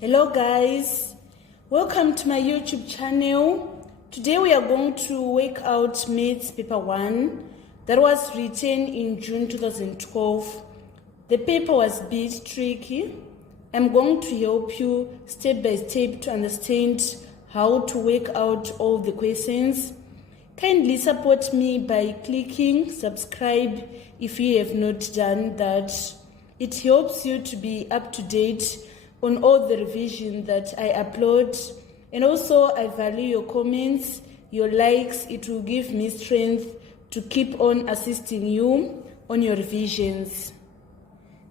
Hello guys, welcome to my YouTube channel. Today we are going to work out Maths paper 1 that was written in June 2012. The paper was a bit tricky. I'm going to help you step by step to understand how to work out all the questions. Kindly support me by clicking subscribe if you have not done that. It helps you to be up to date on all the revision that I upload, and also I value your comments, your likes. It will give me strength to keep on assisting you on your revisions.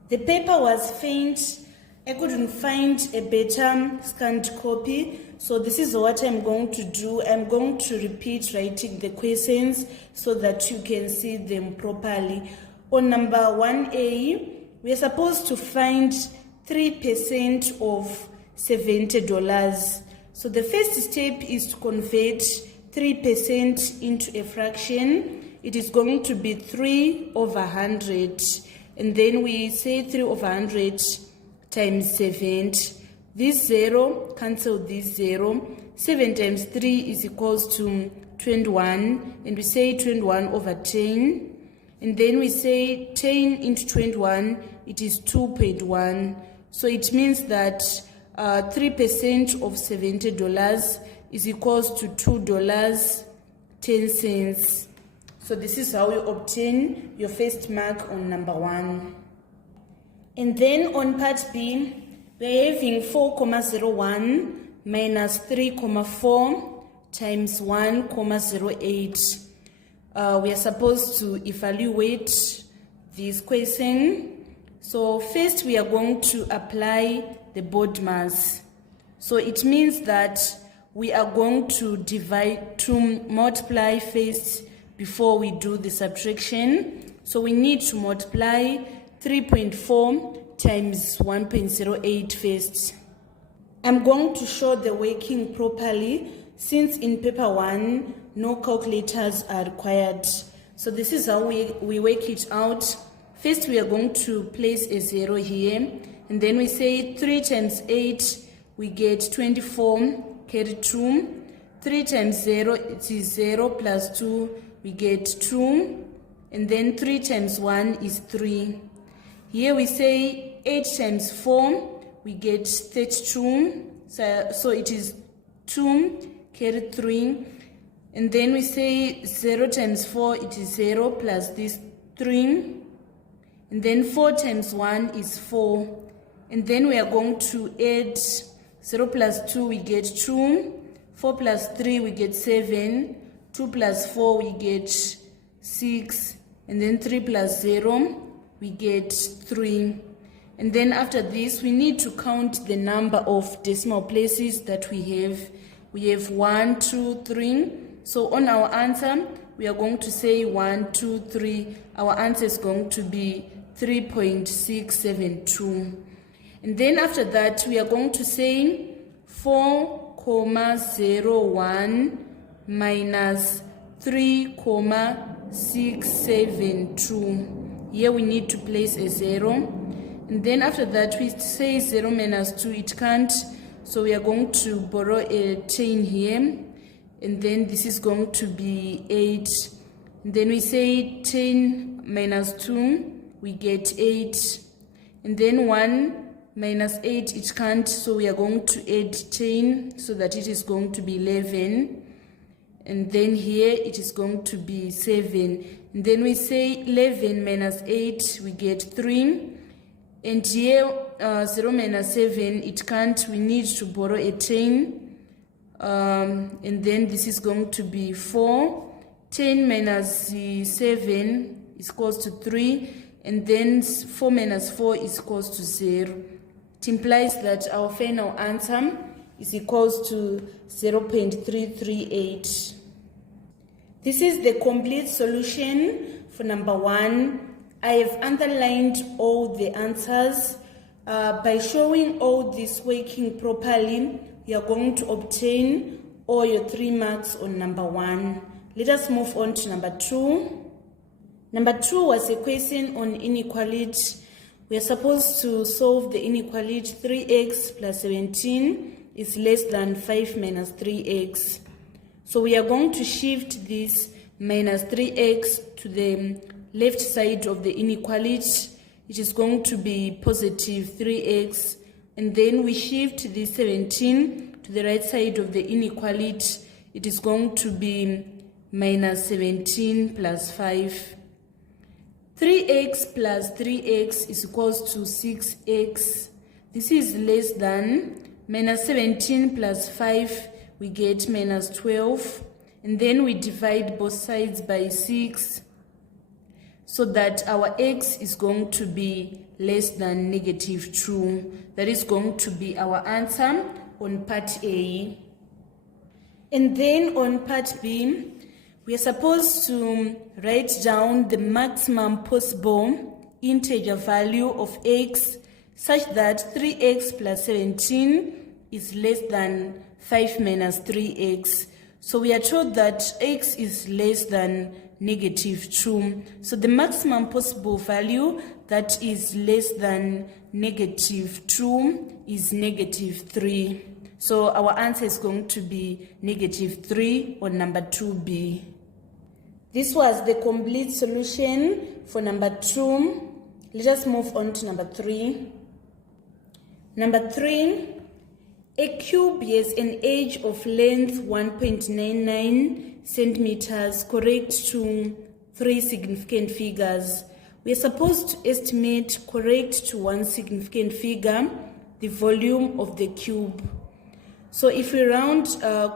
The paper was faint. I couldn't find a better scanned copy, so this is what I'm going to do. I'm going to repeat writing the questions so that you can see them properly. On number 1A, we are supposed to find 3% of $70. So the first step is to convert 3% into a fraction. It is going to be 3 over 100. And then we say 3 over 100 times 70. This 0 cancel this 0. 7 times 3 is equals to 21. And we say 21 over 10. And then we say 10 into 21, it is 2.1. So it means that 3% of $70 is equals to $2.10. So this is how you obtain your first mark on number 1. And then on part B, we're having 4,01 minus 3,4 times 1,08. We are supposed to evaluate this question. So first we are going to apply the board mass. So it means that we are going to multiply first before we do the subtraction. So we need to multiply 3.4 times 1.08 first. I'm going to show the working properly since in paper 1 no calculators are required. So this is how we work it out. First we are going to place a 0 here, and then we say 3 times 8 we get 24, carry 2. 3 times 0, it is 0 plus 2, we get 2. And then 3 times 1 is 3. Here we say 8 times 4, we get 32. So it is 2, carry 3. And then we say 0 times 4, it is 0 plus this 3. And then 4 times 1 is 4. And then we are going to add 0 plus 2, we get 2. 4 plus 3, we get 7. 2 plus 4, we get 6. And then 3 plus 0, we get 3. And then after this, we need to count the number of decimal places that we have. We have 1, 2, 3. So on our answer, we are going to say 1, 2, 3. Our answer is going to be 3.672. And then after that, we are going to say 4,01 minus 3,672. Here we need to place a 0. And then after that, we say 0 minus 2, it can't. So we are going to borrow a 10 here. And then this is going to be 8. And then we say 10 minus 2, we get 8. And then 1 minus 8, it can't. So we are going to add 10 so that it is going to be 11. And then here it is going to be 7. And then we say 11 minus 8, we get 3. And here 0 minus 7, it can't. We need to borrow a 10. And then this is going to be 4. 10 minus 7 is equals to 3. And then 4 minus 4 is equals to 0. It implies that our final answer is equals to 0.338. This is the complete solution for number 1. I have underlined all the answers. By showing all this working properly, you are going to obtain all your 3 marks on number 1. Let us move on to number 2. Number 2 was a question on inequality. We are supposed to solve the inequality 3x plus 17 is less than 5 minus 3x. So we are going to shift this minus 3x to the left side of the inequality. It is going to be positive 3x, and then we shift the 17 to the right side of the inequality. It is going to be minus 17 plus 5. 3x plus 3x is equals to 6x. This is less than minus 17 plus 5, we get minus 12. And then we divide both sides by 6, so that our x is going to be less than negative 2. That is going to be our answer on part A. And then on part B, we are supposed to write down the maximum possible integer value of x such that 3x plus 17 is less than 5 minus 3x. So we are told that x is less than negative 2. So the maximum possible value that is less than negative 2 is negative 3. So our answer is going to be negative 3 on number 2B. This was the complete solution for number 2. Let us move on to number 3. Number 3, a cube has an edge of length 1.99 centimeters correct to 3 significant figures. We are supposed to estimate correct to one significant figure the volume of the cube. So if we round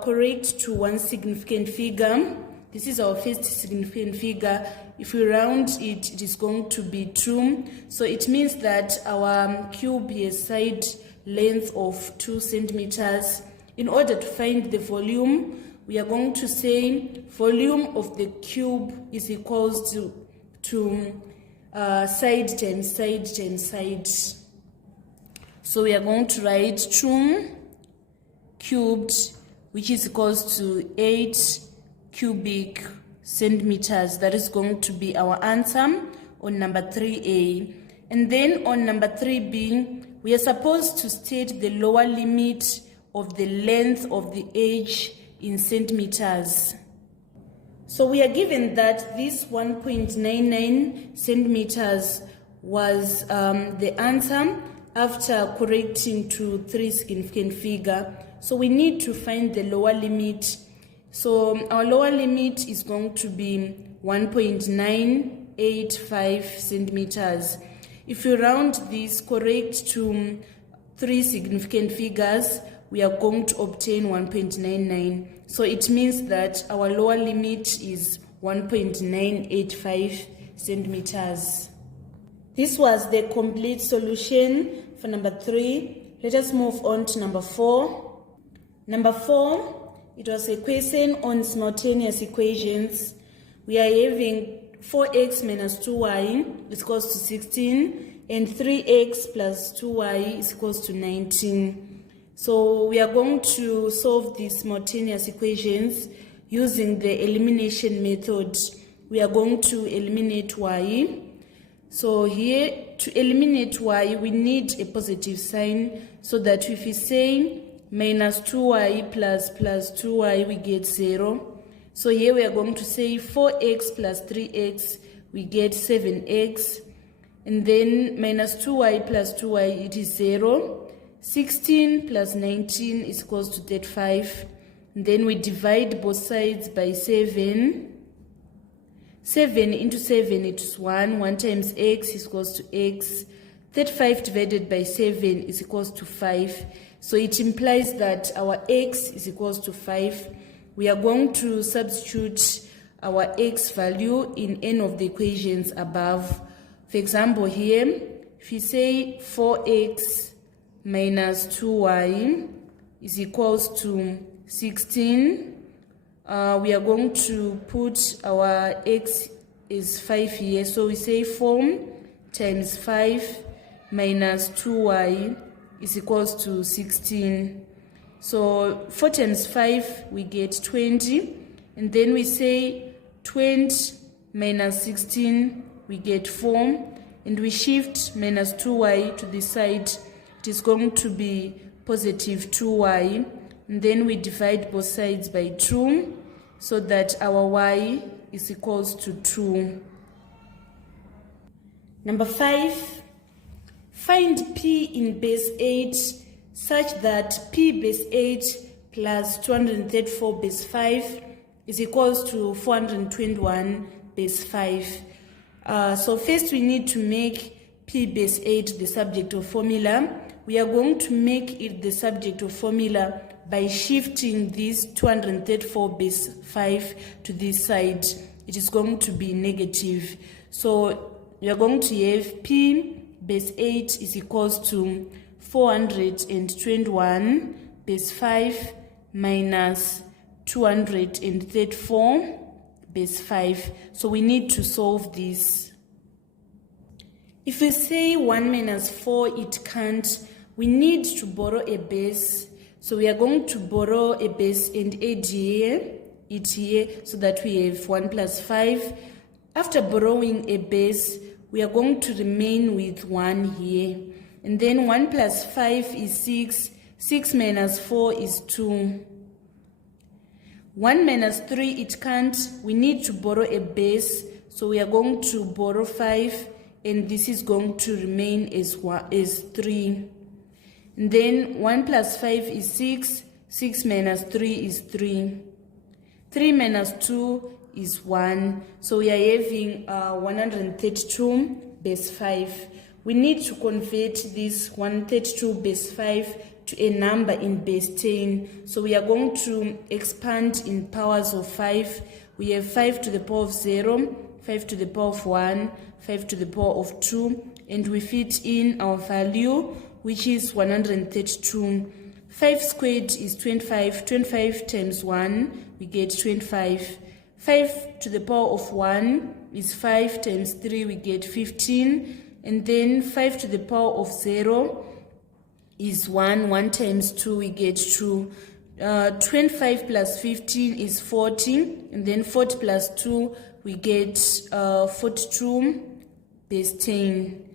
correct to one significant figure, this is our first significant figure. If we round it, it is going to be 2. So it means that our cube has side length of 2 centimeters. In order to find the volume, we are going to say volume of the cube is equals to side times side times side. So we are going to write 2 cubed, which is equals to 8 cubic centimeters. That is going to be our answer on number 3A. And then on number 3B, we are supposed to state the lower limit of the length of the edge in centimeters. So we are given that this 1.99 centimeters was the answer after correcting to 3 significant figure. So we need to find the lower limit. So our lower limit is going to be 1.985 centimeters. If you round this correct to 3 significant figures, we are going to obtain 1.99. So it means that our lower limit is 1.985 centimeters. This was the complete solution for number 3. Let us move on to number 4. Number 4, it was a question on simultaneous equations. We are having 4x minus 2y is equals to 16 and 3x plus 2y is equals to 19. So we are going to solve these simultaneous equations using the elimination method. We are going to eliminate y. So here, to eliminate y, we need a positive sign, so that if we say minus 2y plus 2y, we get 0. So here we are going to say 4x plus 3x, we get 7x. And then minus 2y plus 2y, it is 0. 16 plus 19 is equals to 35. And then we divide both sides by 7. 7 into 7, it is 1. 1 times x is equals to x. 35 divided by 7 is equals to 5. So it implies that our x is equals to 5. We are going to substitute our x value in any of the equations above. For example, here, if you say 4x minus 2y is equals to 16, we are going to put our x is 5 here. So we say 4 times 5 minus 2y is equals to 16. So 4 times 5, we get 20. And then we say 20 minus 16, we get 4. and we shift minus 2y to this side, it is going to be positive 2y. And then we divide both sides by 2 so that our y is equals to 2. Number 5, find p in base 8 such that p base 8 plus 234 base 5 is equals to 421 base 5. So first we need to make p base 8 the subject of formula. We are going to make it the subject of formula by shifting this 234 base 5 to this side. It is going to be negative. So we are going to have p base 8 is equals to 421 base 5 minus 234 base 5. So we need to solve this. If we say 1 minus 4 it can't, we need to borrow a base. So we are going to borrow a base and add it here so that we have 1 plus 5. After borrowing a base, we are going to remain with 1 here. And then 1 plus 5 is 6. 6 minus 4 is 2. 1 minus 3 it can't. We need to borrow a base. So we are going to borrow 5 and this is going to remain as 3. And then 1 plus 5 is 6. 6 minus 3 is 3. 3 minus 2 is 1. So we are having 132 base 5. We need to convert this 132 base 5 to a number in base 10. So we are going to expand in powers of 5. We have 5 to the power of 0, 5 to the power of 1, 5 to the power of 2, and we fit in our value, which is 132. 5 squared is 25. 25 times 1, we get 25. 5 to the power of 1 is 5 times 3, we get 15. And then 5 to the power of 0 is 1. 1 times 2, we get 2. 25 plus 15 is 40. And then 40 plus 2, we get 42 base 10.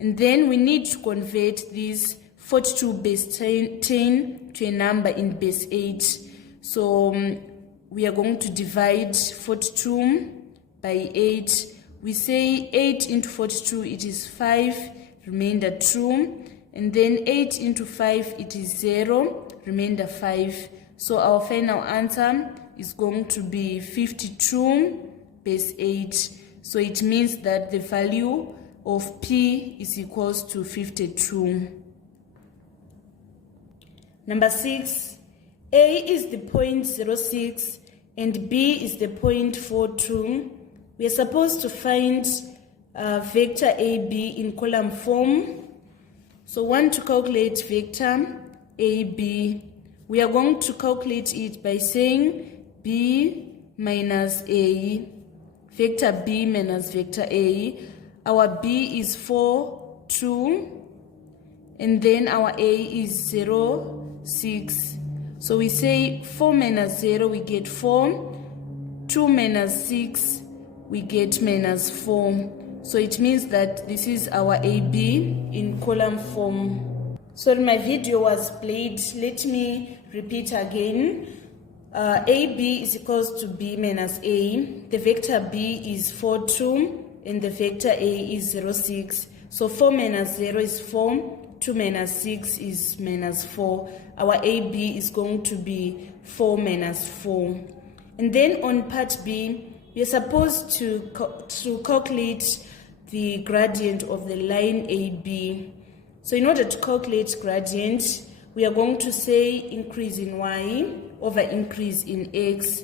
And then we need to convert this 42 base 10 to a number in base 8. So we are going to divide 42 by 8. We say 8 into 42, it is 5, remainder 2. And then 8 into 5, it is 0, remainder 5. So our final answer is going to be 52 base 8. So it means that the value of P is equals to 52. Number 6, A is the point 06 and B is the point 42. We are supposed to find vector AB in column form. So want to calculate vector AB. We are going to calculate it by saying B minus A. Vector B minus vector A. Our B is 4, 2. And then our A is 0, 6. So we say 4 minus 0, we get 4. 2 minus 6, we get minus 4. So it means that this is our AB in column form. Sorry, my video was played. Let me repeat again. AB is equals to B minus A. The vector B is 4, 2. And the vector A is 0, 6. So 4 minus 0 is 4. 2 minus 6 is minus 4. Our AB is going to be 4 minus 4. And then on part B, we are supposed to calculate the gradient of the line AB. So in order to calculate gradient, we are going to say increase in y over increase in x.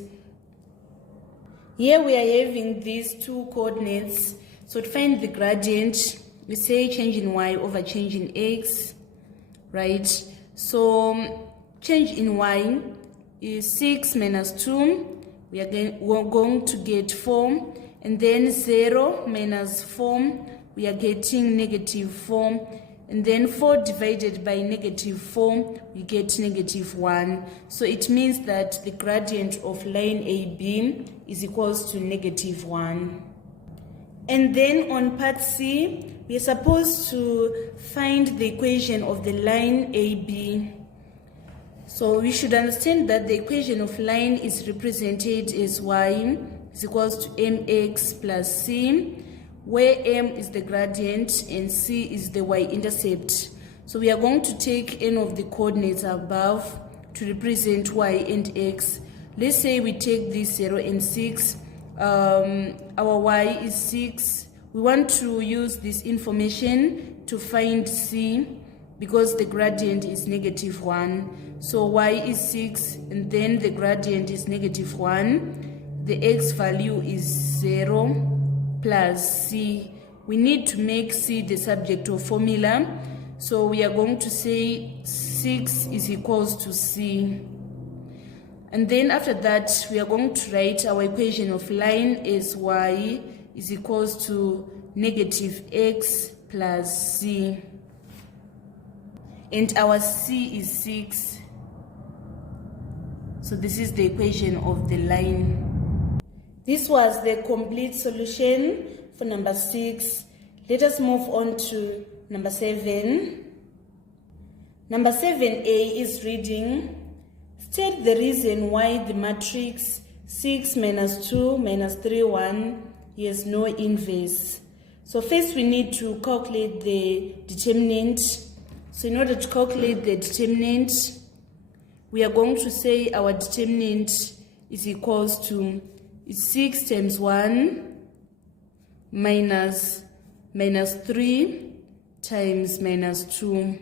Here we are having these two coordinates. So to find the gradient, we say change in y over change in x, right? So change in y is 6 minus 2. We're going to get 4. And then 0 minus 4, we are getting negative 4. And then 4 divided by negative 4, we get negative 1. So it means that the gradient of line AB is equals to negative 1. And then on part C, we are supposed to find the equation of the line AB. So we should understand that the equation of line is represented as y is equals to mx plus c, where m is the gradient and c is the y-intercept. So we are going to take any of the coordinates above to represent y and x. Let's say we take this 0 and 6. Our y is 6. We want to use this information to find c because the gradient is -1. So y is 6 and then the gradient is -1. The x value is 0 plus c. We need to make c the subject of formula. So we are going to say 6 is equals to c. And then after that, we are going to write our equation of line as y is equals to -x plus c. And our c is 6. So this is the equation of the line. This was the complete solution for number 6. Let us move on to number 7. Number 7a is reading, state the reason why the matrix 6 minus 2 minus 3 1 has no inverse. So first we need to calculate the determinant. So in order to calculate the determinant, we are going to say our determinant is equals to 6 times 1 minus 3 times -2.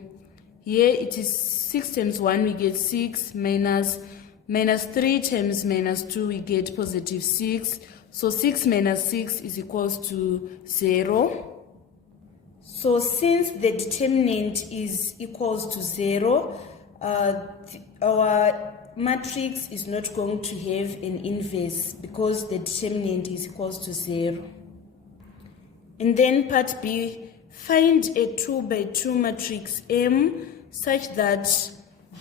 Here it is 6 times 1, we get 6, minus 3 times -2, we get +6. So 6 minus 6 is equals to 0. So since the determinant is equals to 0, our matrix is not going to have an inverse because the determinant is equals to 0. And then part B, find a 2 by 2 matrix M such that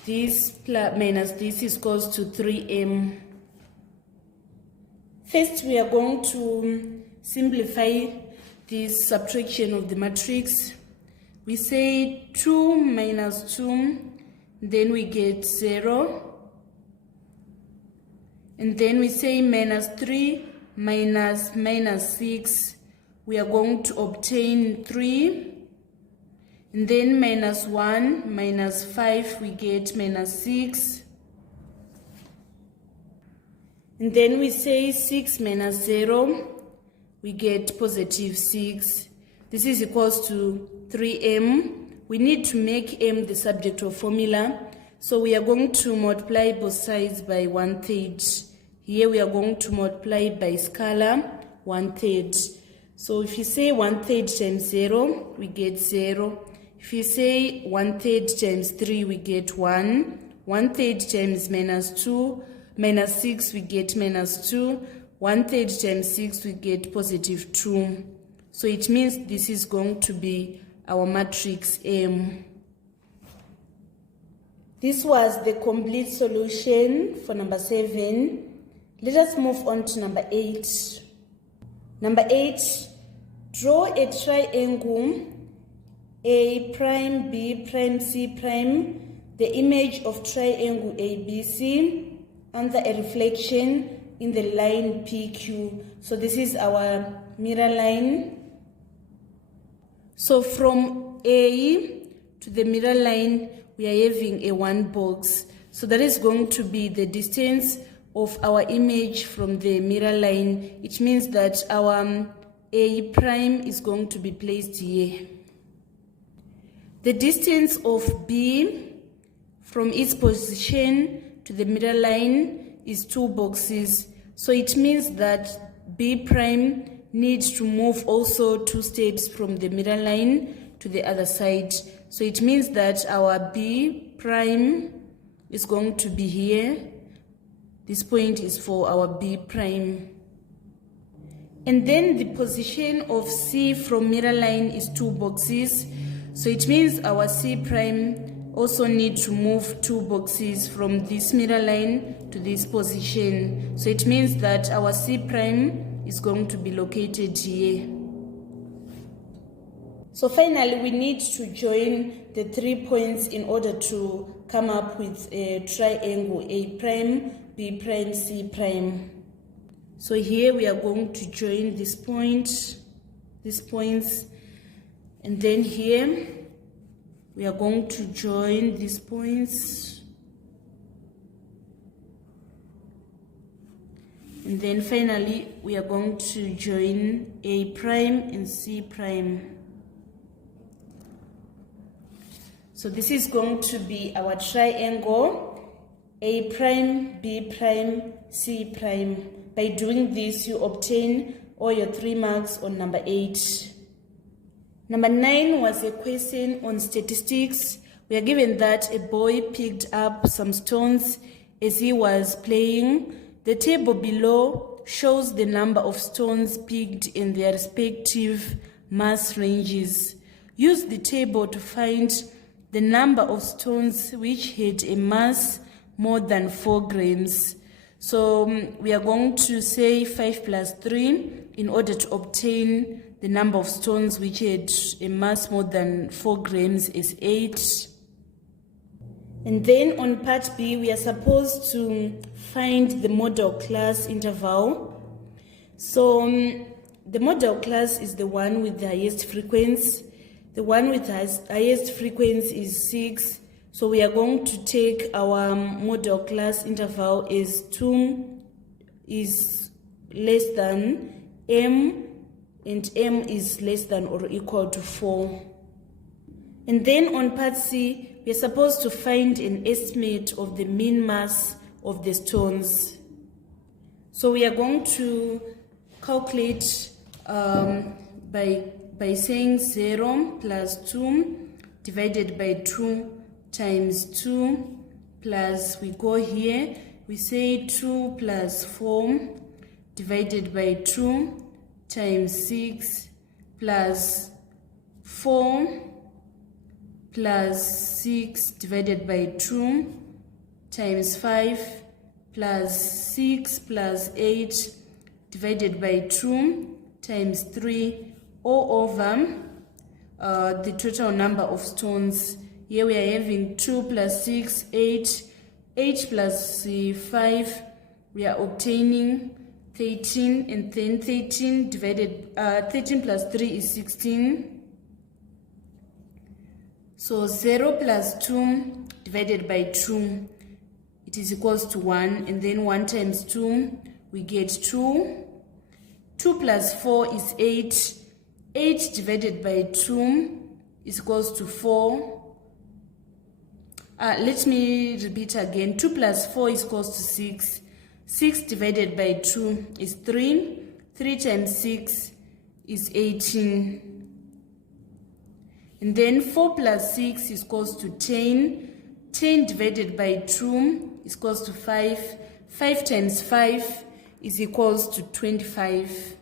this minus this is equals to 3M. First, we are going to simplify this subtraction of the matrix. We say 2 minus 2, then we get 0. And then we say minus 3 minus -6. We are going to obtain 3. And then minus 1 minus 5, we get -6. And then we say 6 minus 0, we get +6. This is equals to 3m. We need to make m the subject of formula. So we are going to multiply both sides by 1/3. Here we are going to multiply by scalar 1/3. So if you say 1/3 times 0, we get 0. If you say 1/3 times 3, we get 1. 1/3 times -6, we get -2. 1/3 times 6, we get +2. So it means this is going to be our matrix M. This was the complete solution for number 7. Let us move on to number 8. Number 8, draw a triangle A prime, B prime, C prime, the image of triangle ABC under a reflection in the line PQ. So this is our mirror line. So from A to the mirror line, we are having a 1 box. So that is going to be the distance of our image from the mirror line. It means that our A prime is going to be placed here. The distance of B from its position to the mirror line is 2 boxes. So it means that B prime needs to move also 2 steps from the mirror line to the other side. So it means that our B prime is going to be here. This point is for our B prime. And then the position of C from mirror line is 2 boxes. So it means our C prime also needs to move 2 boxes from this mirror line to this position. So it means that our C prime is going to be located here. So finally, we need to join the 3 points in order to come up with a triangle A prime, B prime, C prime. So here we are going to join these points, and then here we are going to join these points, and then finally we are going to join A prime and C prime. So this is going to be our triangle A prime, B prime, C prime. By doing this, you obtain all your 3 marks on number 8. Number 9 was a question on statistics. We are given that a boy picked up some stones as he was playing. The table below shows the number of stones picked in their respective mass ranges. Use the table to find the number of stones which had a mass more than 4 grams. So we are going to say 5 plus 3 in order to obtain the number of stones which had a mass more than 4 grams is 8. And then on part B, we are supposed to find the model class interval. So the model class is the one with the highest frequency. The one with the highest frequency is 6. So we are going to take our model class interval as 2 is less than m, and m is less than or equal to 4. And then on part C, we are supposed to find an estimate of the mean mass of the stones. So we are going to calculate by saying 0 plus 2 divided by 2 times 2 plus, we go here, we say 2 plus 4 divided by 2 times 6 plus 4 plus 6 divided by 2 times 5 plus 6 plus 8 divided by 2 times 3 all over the total number of stones. Here we are having 2 plus 6, 8, 8 plus 5, we are obtaining 13, and then 13 plus 3 is 16. So 0 plus 2 divided by 2, it is equals to 1, and then 1 times 2, we get 2. 2 plus 4 is 8. 8 divided by 2 is equals to 4. Let me repeat again. 2 plus 4 is equals to 6. 6 divided by 2 is 3. 3 times 6 is 18. And then 4 plus 6 is equals to 10. 10 divided by 2 is equals to 5. 5 times 5 is equals to 25.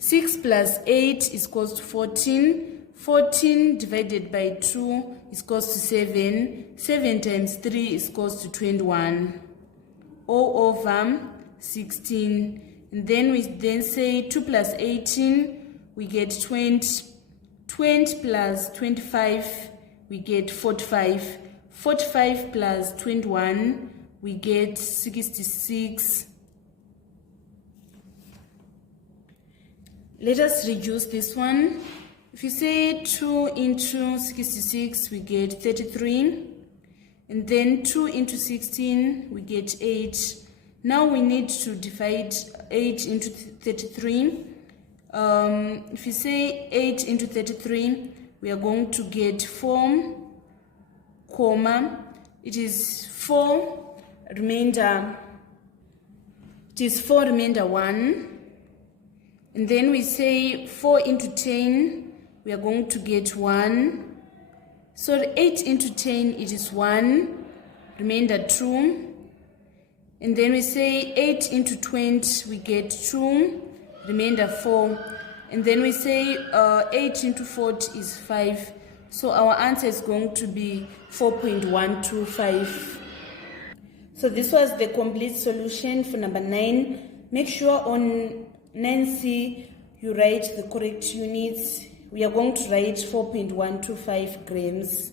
6 plus 8 is equals to 14. 14 divided by 2 is equals to 7. 7 times 3 is equals to 21. All over 16. And then we then say 2 plus 18, we get 20. 20 plus 25, we get 45. 45 plus 21, we get 66. Let us reduce this one. If you say 2 into 66, we get 33. And then 2 into 16, we get 8. Now we need to divide 8 into 33. If you say 8 into 33, we are going to get 4, comma, it is 4 remainder, 1. And then we say 4 into 10, we are going to get 1. So 8 into 10, it is 1, remainder 2. And then we say 8 into 20, we get 2, remainder 4. And then we say 8 into 40 is 5. So our answer is going to be 4.125. So this was the complete solution for number 9. Make sure on 9C you write the correct units we are going to write 4.125 grams.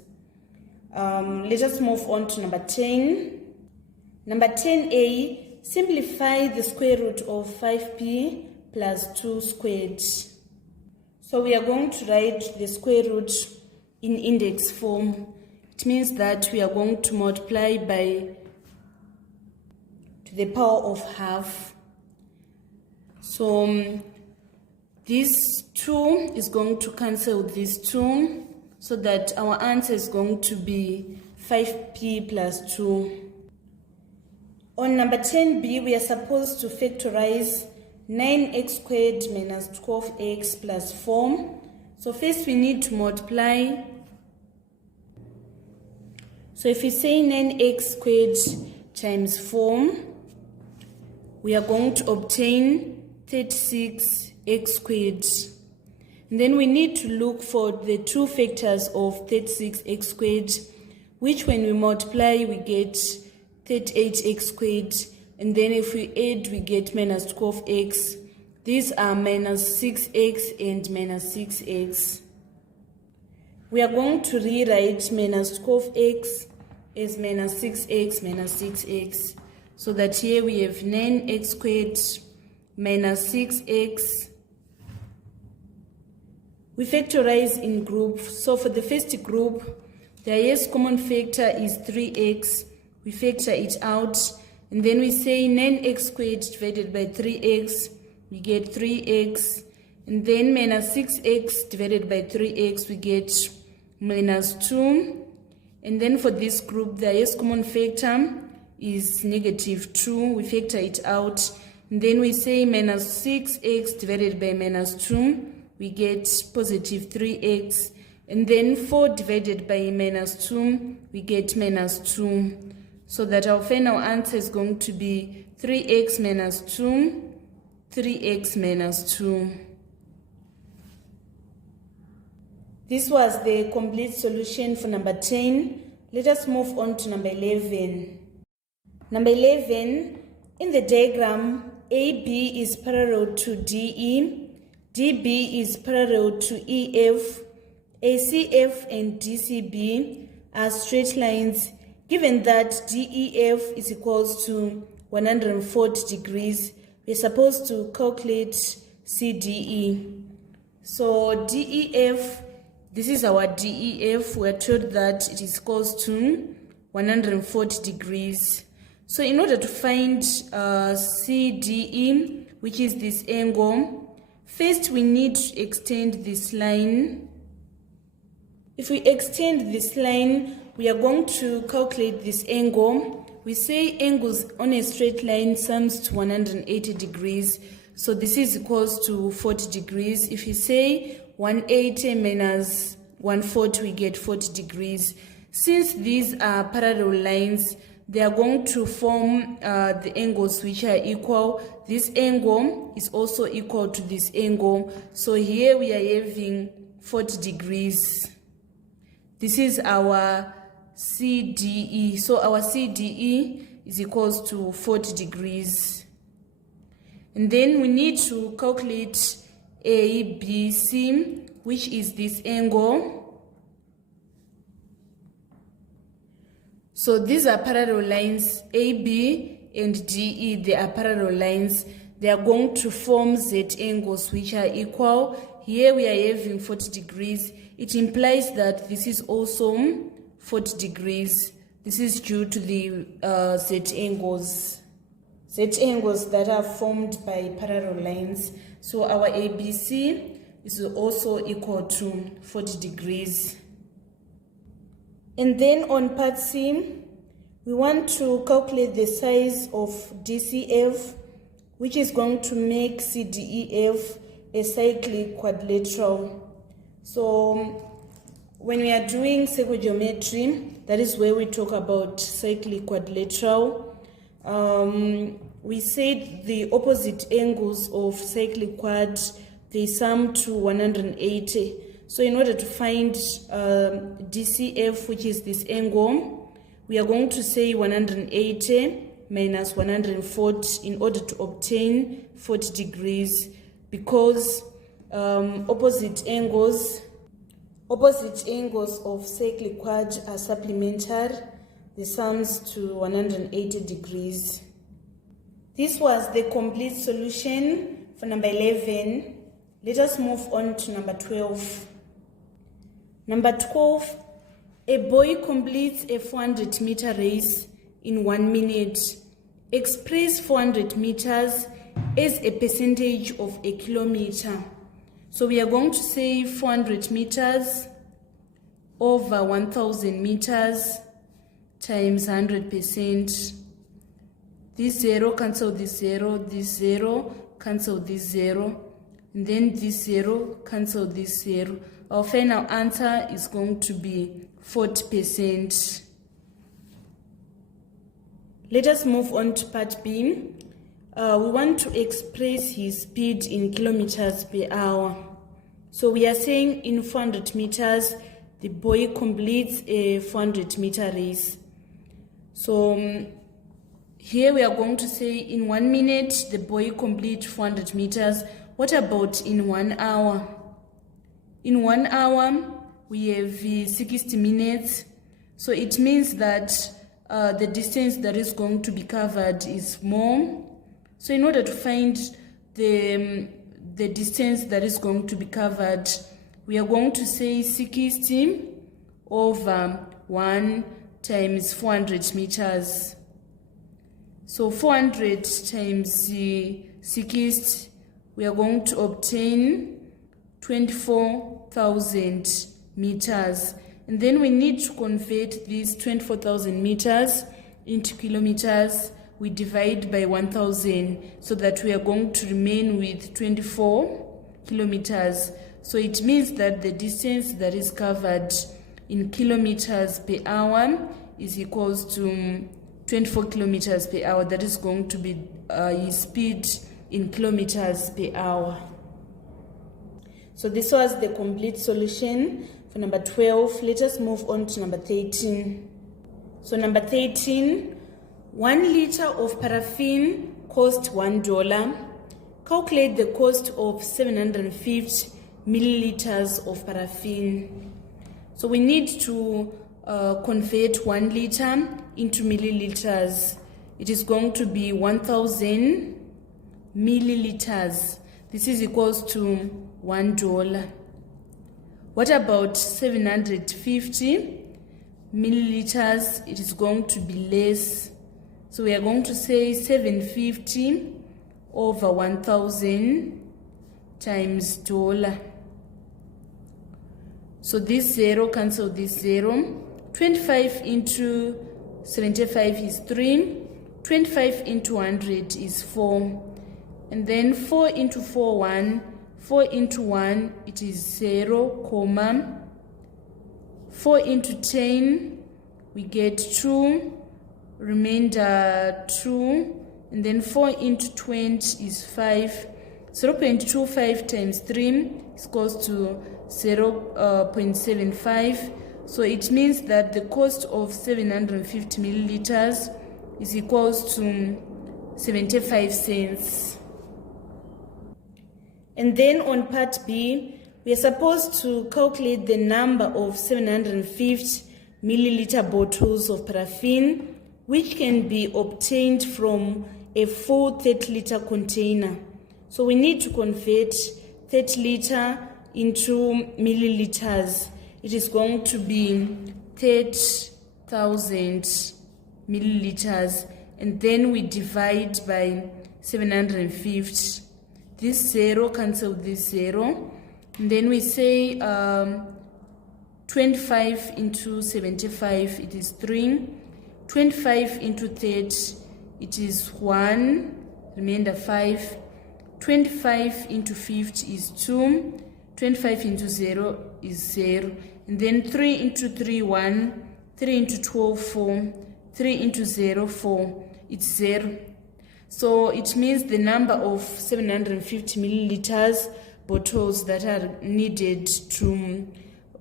Let us move on to number 10. Number 10a, simplify the square root of 5p plus 2 squared. So we are going to write the square root in index form. It means that we are going to multiply by to the power of half. So this 2 is going to cancel this 2, so that our answer is going to be 5p plus 2. On number 10b, we are supposed to factorize 9x squared minus 12x plus 4. So first we need to multiply. So if we say 9x squared times 4, we are going to obtain 36x squared. And then we need to look for the two factors of 36x squared, which when we multiply we get 38x squared. And then if we add, we get minus 12x. These are minus 6x and minus 6x. We are going to rewrite minus 12x as minus 6x minus 6x. So that here we have 9x squared minus 6x. We factorize in group. So for the first group, the highest common factor is 3x. We factor it out. And then we say 9x squared divided by 3x, we get 3x. And then minus 6x divided by 3x, we get minus 2. And then for this group, the highest common factor is negative 2. We factor it out. And then we say minus 6x divided by minus 2, we get positive 3x. And then 4 divided by minus 2, we get minus 2. So that our final answer is going to be 3x minus 2, 3x minus 2. This was the complete solution for number 10. Let us move on to number 11. Number 11, in the diagram, AB is parallel to DE, DB is parallel to EF, ACF and DCB are straight lines. Given that DEF is equals to 140 degrees, we're supposed to calculate CDE. So DEF, this is our DEF. We're told that it is equals to 140 degrees. So in order to find CDE, which is this angle, first we need to extend this line. If we extend this line, we are going to calculate this angle. We say angles on a straight line sums to 180 degrees. So this is equals to 40 degrees. If you say 180 minus 140, we get 40 degrees. Since these are parallel lines, they are going to form the angles which are equal. This angle is also equal to this angle. So here we are having 40 degrees. This is our CDE. So our CDE is equals to 40 degrees. And then we need to calculate ABC, which is this angle. So these are parallel lines, AB and DE, they are parallel lines. They are going to form Z angles which are equal. Here we are having 40 degrees. It implies that this is also 40 degrees. This is due to the Z angles that are formed by parallel lines. So our ABC is also equal to 40 degrees. And then on part C, we want to calculate the size of DCF, which is going to make CDEF a cyclic quadrilateral. So when we are doing psychogeometry, that is where we talk about cyclic quadrilateral. We said the opposite angles of cyclic quad, they sum to 180. So in order to find DCF, which is this angle, we are going to say 180 minus 140 in order to obtain 40 degrees, because opposite angles of cyclic quad are supplementary. The sums to 180 degrees. This was the complete solution for number 11. Let us move on to number 12. Number 12, a boy completes a 400-meter race in 1 minute. Express 400 meters as a percentage of a kilometer. So we are going to say 400 meters over 1,000 meters times 100%. This 0 cancel this 0 cancel this 0, and then this 0 cancel this 0. Our final answer is going to be 40%. Let us move on to part B. We want to express his speed in kilometers per hour. So we are saying in 400 meters, the boy completes a 400-meter race. So here we are going to say in 1 minute, the boy completes 400 meters. What about in 1 hour? In 1 hour, we have 60 minutes. So it means that the distance that is going to be covered is more. So in order to find the distance that is going to be covered, we are going to say 60 over 1 times 400 meters. So 400 times 60, we are going to obtain 24,000 meters. And then we need to convert these 24,000 meters into kilometers. We divide by 1,000 so that we are going to remain with 24 kilometers. So it means that the distance that is covered in kilometers per hour is equals to 24 kilometers per hour. That is going to be his speed in kilometers per hour. So this was the complete solution for number 12. Let us move on to number 13. So number 13, 1 liter of paraffin costs $1. Calculate the cost of 750 milliliters of paraffin. So we need to convert 1 liter into milliliters. It is going to be 1,000 milliliters. This is equals to $1. What about 750 milliliters? It is going to be less. So we are going to say 750 over 1,000 times $. So this 0 cancel this 0. 25 into 75 is 3. 25 into 100 is 4. And then 4 into 4, 1. 4 into 1, it is 0, comma. 4 into 10, we get 2. Remainder 2. And then 4 into 20 is 5. 0.25 times 3 is equals to 0.75. So it means that the cost of 750 milliliters is equals to 75 cents. And then on part B, we are supposed to calculate the number of 750 milliliter bottles of paraffin which can be obtained from a full 30-liter container. So we need to convert 30 liter into milliliters. It is going to be 30,000 milliliters, and then we divide by 750. This 0 cancel this 0, and then we say 25 into 75, it is 3. 25 into 30, it is 1, remainder 5. 25 into 50 is 2. 25 into 0 is 0. And then 3 into 3, 1. 3 into 12, 4. 3 into 0, 4. It's 0. So it means the number of 750 milliliters bottles that are needed to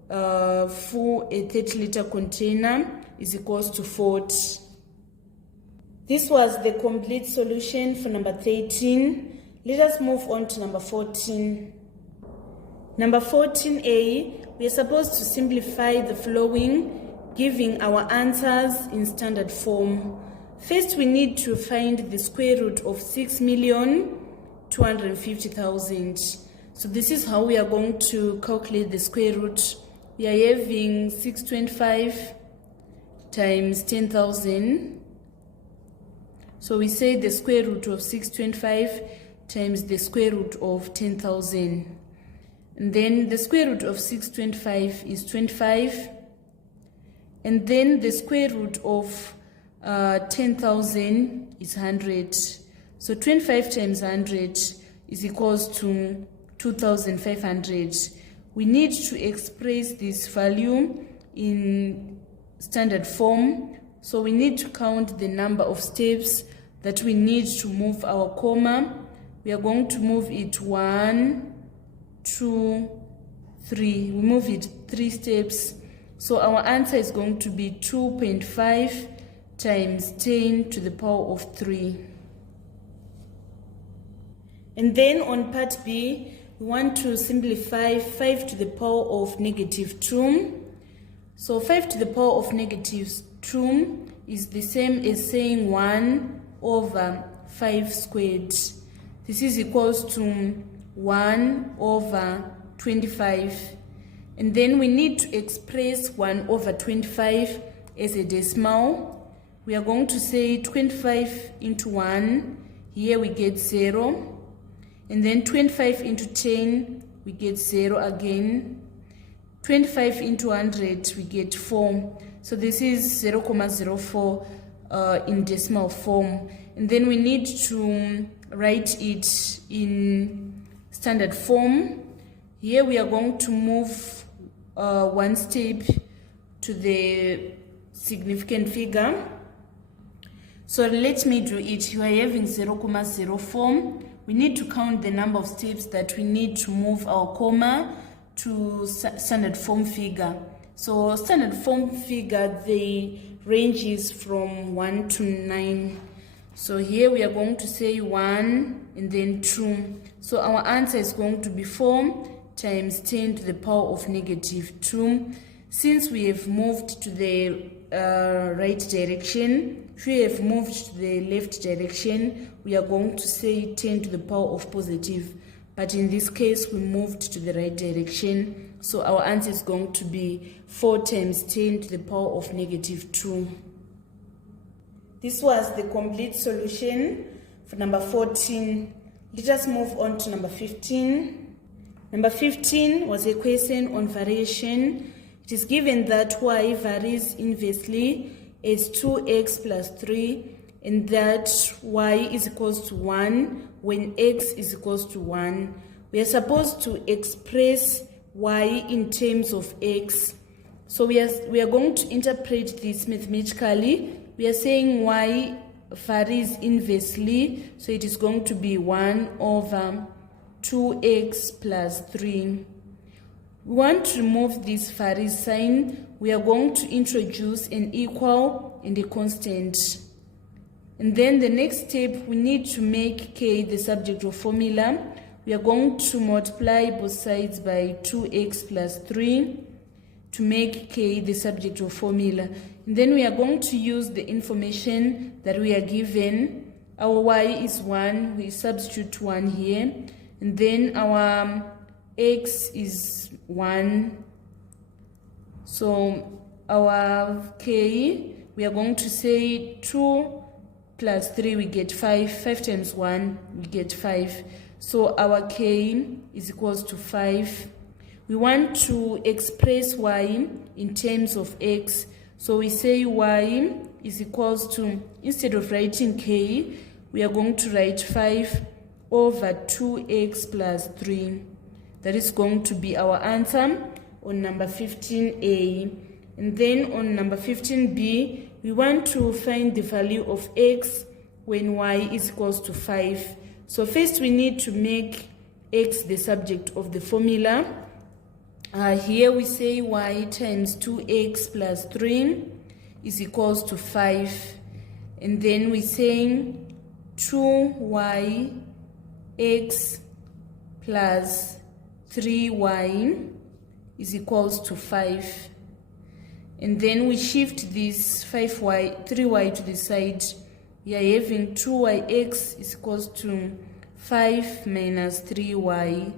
fill a 30-liter container is equals to 40. This was the complete solution for number 13. Let us move on to number 14. Number 14a, we are supposed to simplify the following, giving our answers in standard form. First, we need to find the square root of 6,250,000. So this is how we are going to calculate the square root. We are having 625 times 10,000. So we say the square root of 625 times the square root of 10,000. And then the square root of 625 is 25. And then the square root of 10,000 is 100. So 25 times 100 is equals to 2,500. We need to express this value in standard form. So we need to count the number of steps that we need to move our comma. We are going to move it 1, 2, 3. We move it 3 steps. So our answer is going to be 2.5 times 10 to the power of 3. And then on part B, we want to simplify 5 to the power of negative 2. So 5 to the power of negative 2 is the same as saying 1 over 5 squared. This is equals to 1 over 25. And then we need to express 1 over 25 as a decimal. We are going to say 25 into 1. Here we get 0. And then 25 into 10, we get 0 again. 25 into 100, we get 4. So this is 0.04 in decimal form. And then we need to write it in standard form. Here we are going to move 1 step to the significant figure. So let me do it. You are having 0.04. We need to count the number of steps that we need to move our comma to standard form figure. So standard form figure, the range is from 1 to 9. So here we are going to say 1 and then 2. So our answer is going to be 4 times 10 to the power of negative 2. Since we have moved to the right direction, if we have moved to the left direction, we are going to say 10 to the power of positive. But in this case, we moved to the right direction. So our answer is going to be 4 times 10 to the power of negative 2. This was the complete solution for number 14. Let us move on to number 15. Number 15 was a question on variation. It is given that y varies inversely as 2x plus 3 and that y is equals to 1 when x is equals to 1. We are supposed to express y in terms of x. So we are going to interpret this mathematically. We are saying y varies inversely, so it is going to be 1 over 2x plus 3. We want to remove this varies sign. We are going to introduce an equal and a constant. And then the next step, we need to make k the subject of formula. We are going to multiply both sides by 2x plus 3 to make k the subject of formula. And then we are going to use the information that we are given. Our y is 1, we substitute 1 here. And then our x is 1. So our k, we are going to say 2 plus 3, we get 5. 5 times 1, we get 5. So our k is equals to 5. We want to express y in terms of x. So we say y is equals to, instead of writing k, we are going to write 5 over 2x plus 3. That is going to be our answer on number 15a. And then on number 15b, we want to find the value of x when y is equals to 5. So first we need to make x the subject of the formula. Here we say y times 2x plus 3 is equals to 5. And then we say 2y x plus 3y is equals to 5. And then we shift this 3y to the side. We are having 2yx is equals to 5 minus 3y.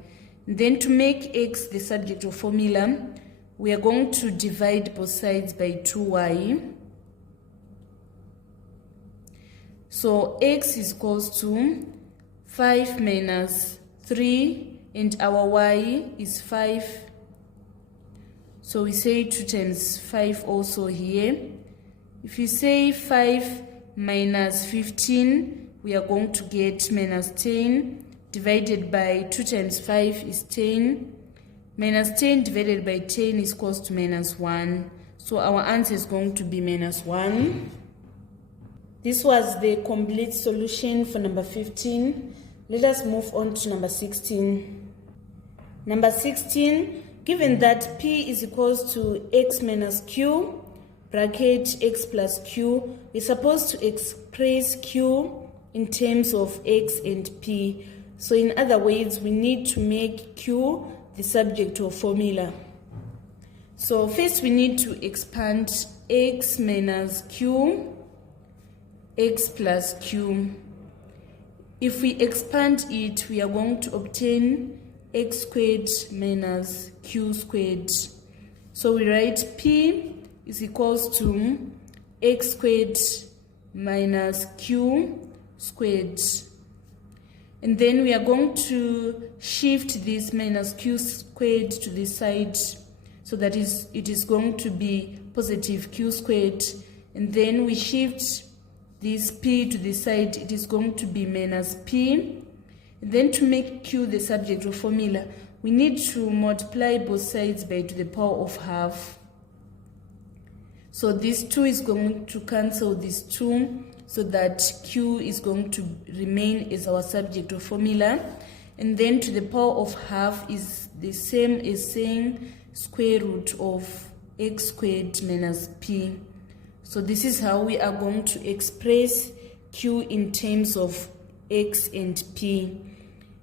And then to make x the subject of formula, we are going to divide both sides by 2y. So x is equals to 5 minus 3, and our y is 5. So we say 2 times 5 also here. If you say 5 minus 15, we are going to get minus 10, divided by 2 times 5 is 10. Minus 10 divided by 10 is equals to minus 1. So our answer is going to be minus 1. This was the complete solution for number 15. Let us move on to number 16. Number 16, given that P is equals to x minus q, bracket x plus q, we're supposed to express q in terms of x and p. So in other words, we need to make q the subject of formula. So first we need to expand x minus q, x plus q. If we expand it, we are going to obtain x squared minus q squared. So we write P is equals to x squared minus q squared. And then we are going to shift this minus q squared to the side, so that it is going to be positive q squared. And then we shift this p to the side, it is going to be minus p. And then to make q the subject of formula, we need to multiply both sides by to the power of half. So this 2 is going to cancel this 2, so that q is going to remain as our subject of formula. And then to the power of half is the same as saying square root of x squared minus p. So this is how we are going to express q in terms of x and p.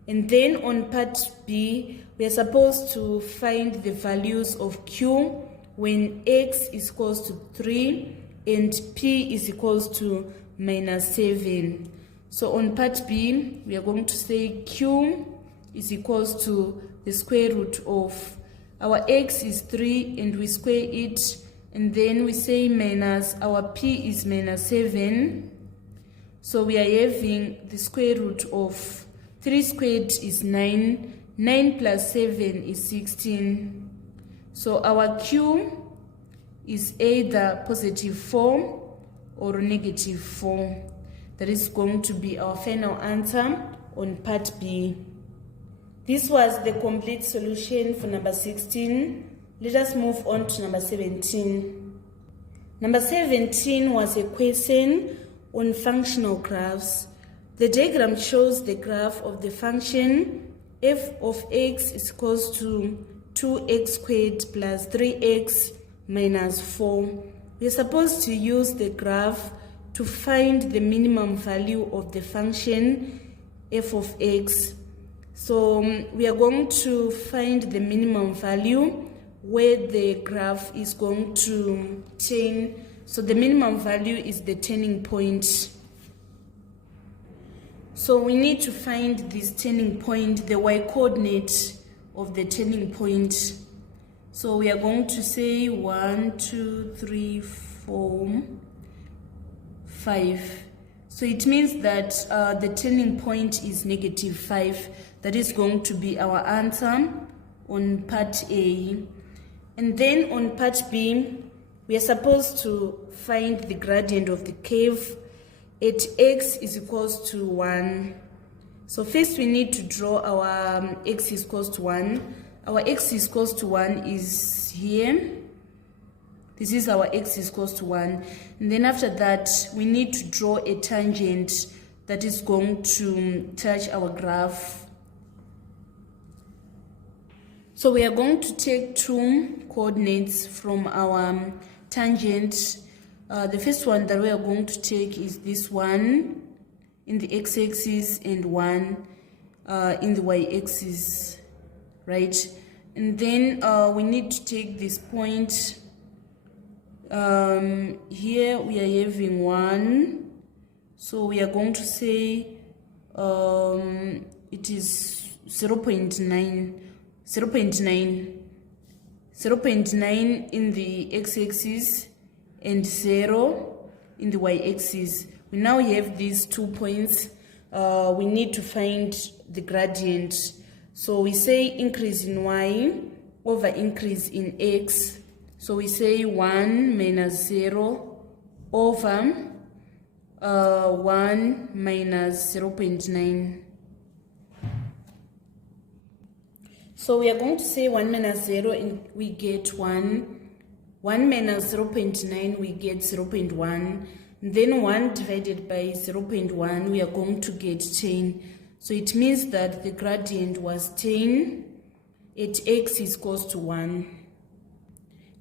And then on part B, we are supposed to find the values of q when x is equals to 3 and p is equals to minus 7. So on part B, we are going to say q is equals to the square root of our x is 3 and we square it, and then we say minus our p is minus 7. So we are having the square root of 3 squared is 9, 9 plus 7 is 16. So our q is either positive 4 or negative 4. That is going to be our final answer on part B. This was the complete solution for number 16. Let us move on to number 17. Number 17 was a question on functional graphs. The diagram shows the graph of the function f of x is equals to 2x squared plus 3x minus 4. We are supposed to use the graph to find the minimum value of the function f of x. So we are going to find the minimum value where the graph is going to turn. So the minimum value is the turning point. So we need to find this turning point, the y-coordinate of the turning point. So we are going to say 1, 2, 3, 4, 5. So it means that the turning point is negative 5. That is going to be our answer on part A. And then on part B, we are supposed to find the gradient of the curve at x is equals to 1. So first we need to draw our x is equals to 1. Our x is equals to 1 is here. This is our x is equals to 1. And then after that, we need to draw a tangent that is going to touch our graph. So we are going to take two coordinates from our tangent. The first one that we are going to take is this one in the x-axis and one in the y-axis. right? And then we need to take this point. Here we are having 1, so we are going to say it is 0.9 in the x-axis and 0 in the y-axis. We now have these 2 points. We need to find the gradient. So we say increase in y over increase in x. So we say 1 minus 0 over 1 minus 0.9. So we are going to say 1 minus 0 and we get 1. 1 minus 0.9 we get 0.1. Then 1 divided by 0.1 we are going to get 10. So it means that the gradient was 10 at x is equals to 1.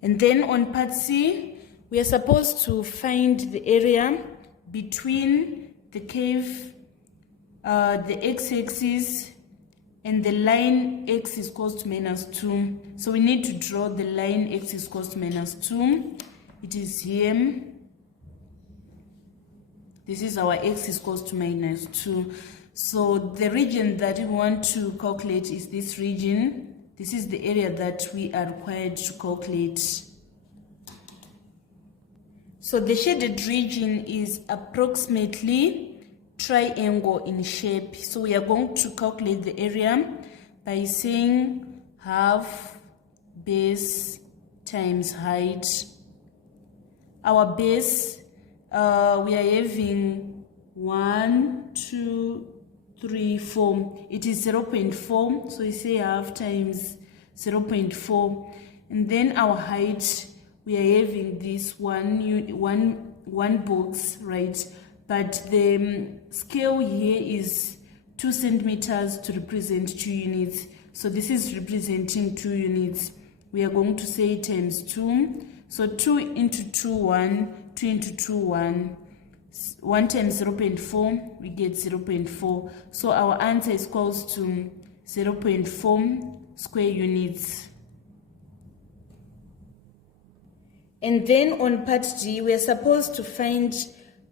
And then on part C, we are supposed to find the area between the curve, the x-axis, and the line x is equals to minus 2. So we need to draw the line x is equals to minus 2. It is here. This is our x is equals to minus 2. So the region that we want to calculate is this region. This is the area that we are required to calculate. So the shaded region is approximately triangle in shape. So we are going to calculate the area by saying half base times height. Our base, we are having 1, 2, 3, 4. It is 0.4, so we say half times 0.4. And then our height, we are having this one box, right? But the scale here is 2 centimeters to represent 2 units. So this is representing 2 units. We are going to say times 2. So 2 into 2, 1, 2 into 2, 1. 1 times 0.4, we get 0.4. So our answer is equals to 0.4 square units. And then on part D, we are supposed to find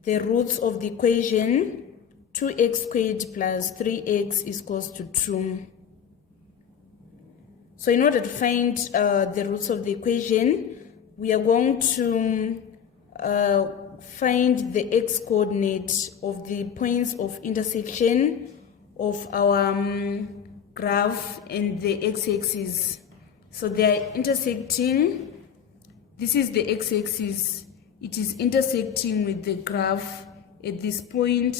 the roots of the equation 2x squared plus 3x is equals to 2. So in order to find the roots of the equation, we are going to find the x-coordinate of the points of intersection of our graph and the x-axis. So they are intersecting. This is the x-axis. It is intersecting with the graph at this point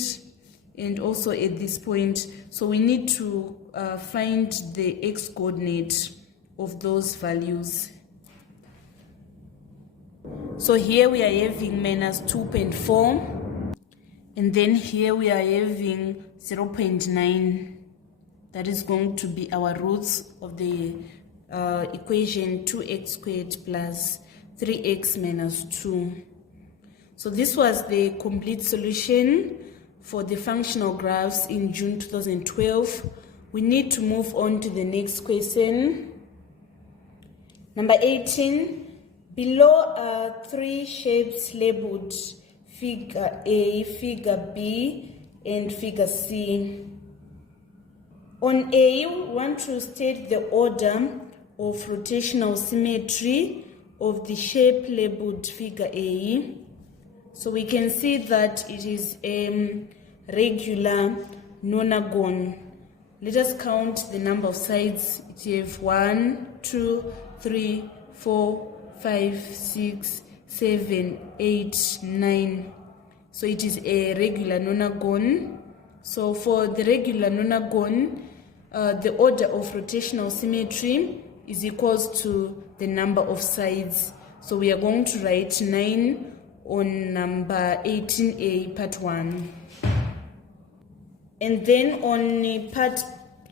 and also at this point. So we need to find the x-coordinate of those values. So here we are having minus 2.4, and then here we are having 0.9. That is going to be our roots of the equation 2x squared plus 3x minus 2. So this was the complete solution for the functional graphs in June 2012. We need to move on to the next question. Number 18. Below are 3 shapes labeled figure A, figure B, and figure C. On A, we want to state the order of rotational symmetry of the shape labeled figure A. So we can see that it is a regular nonagon. Let us count the number of sides. It has 1, 2, 3, 4, 5, 6, 7, 8, 9. So it is a regular nonagon. So for the regular nonagon, the order of rotational symmetry is equals to the number of sides. So we are going to write 9 on number 18A, part 1. And then on part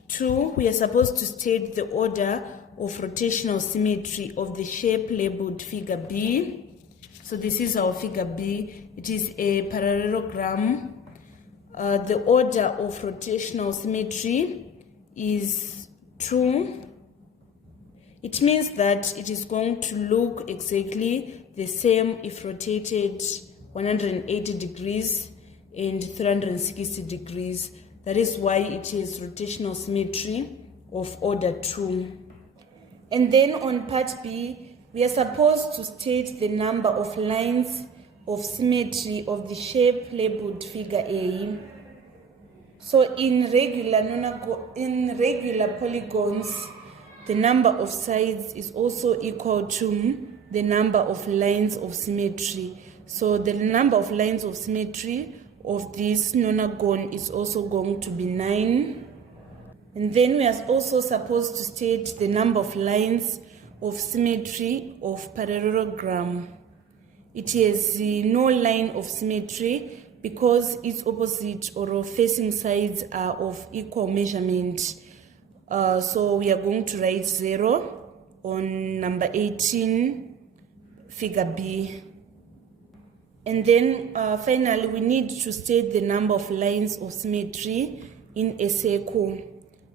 2, we are supposed to state the order of rotational symmetry of the shape labeled figure B. So this is our figure B. It is a parallelogram. The order of rotational symmetry is 2, It means that it is going to look exactly the same if rotated 180 degrees and 360 degrees. That is why it is rotational symmetry of order 2. And then on part B, we are supposed to state the number of lines of symmetry of the shape labeled figure A. So in regular polygons, the number of sides is also equal to the number of lines of symmetry. So the number of lines of symmetry of this nonagon is also going to be 9. And then we are also supposed to state the number of lines of symmetry of parallelogram. It has no line of symmetry because its opposite or facing sides are of equal measurement. So we are going to write 0 on number 18, figure B. And then finally, we need to state the number of lines of symmetry in a circle.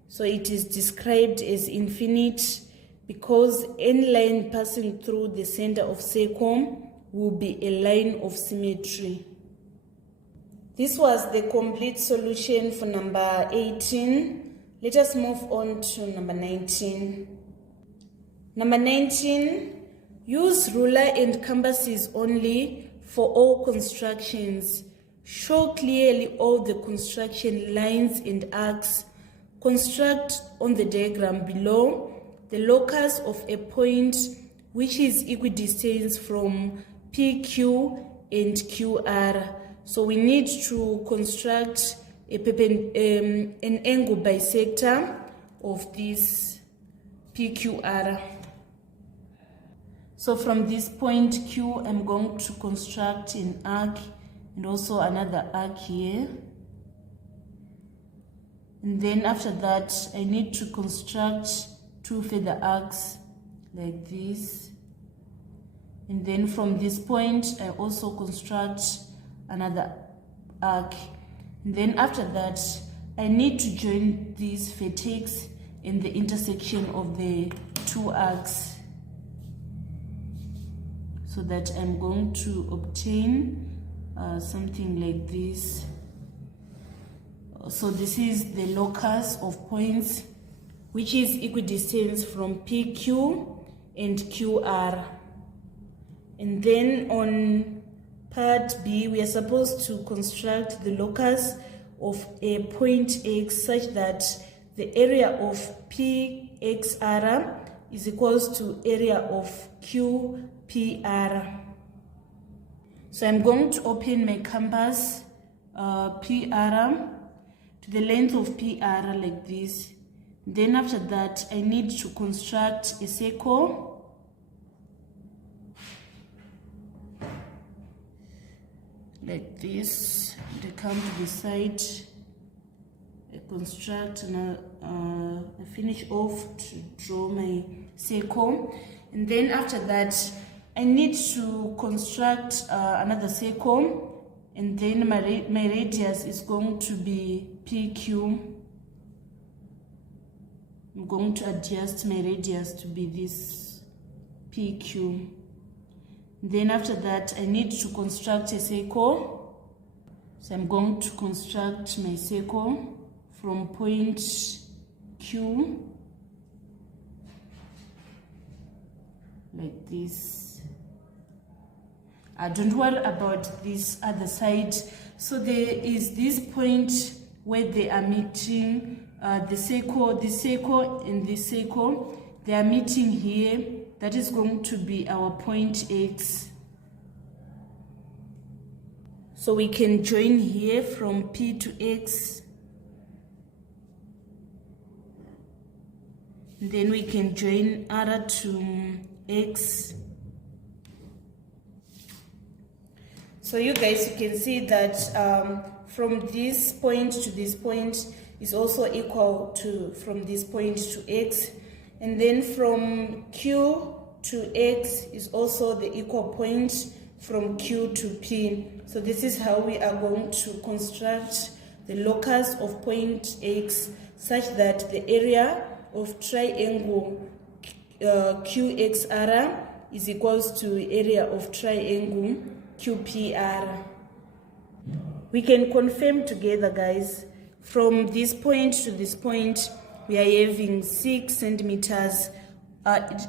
So it is described as infinite because any line passing through the center of circle will be a line of symmetry. This was the complete solution for number 18. Let us move on to number 19. Number 19, use ruler and compasses only for all constructions. Show clearly all the construction lines and arcs. Construct on the diagram below the locus of a point which is equidistant from PQ and QR. So we need to construct an angle bisector of this PQR. So from this point Q, I'm going to construct an arc and also another arc here. And then after that, I need to construct 2 further arcs like this. And then from this point, I also construct another arc. And then after that, I need to join this vertex in the intersection of the 2 arcs, so that I'm going to obtain something like this. So this is the locus of points which is equidistant from PQ and QR. And then on part B, we are supposed to construct the locus of a point X such that the area of PXR is equals to area of QPR. So I'm going to open my compass PR to the length of PR like this. Then after that, I need to construct a circle. Like this. I come to the side. I construct and I finish off to draw my circle. And then after that, I need to construct another circle. And then my radius is going to be PQ. I'm going to adjust my radius to be this PQ. Then after that, I need to construct a circle. So I'm going to construct my circle from point Q, like this. Don't worry about this other side. So there is this point where they are meeting, this circle and this circle. They are meeting here. That is going to be our point X. So we can join here from P to X. And then we can join R to X. So you guys, you can see that from this point to this point is also equal to from this point to X. And then from Q to X is also the equal point from Q to P. So this is how we are going to construct the locus of point X such that the area of triangle QXR is equals to area of triangle QPR. We can confirm together, guys. From this point to this point, we are having 6 centimeters.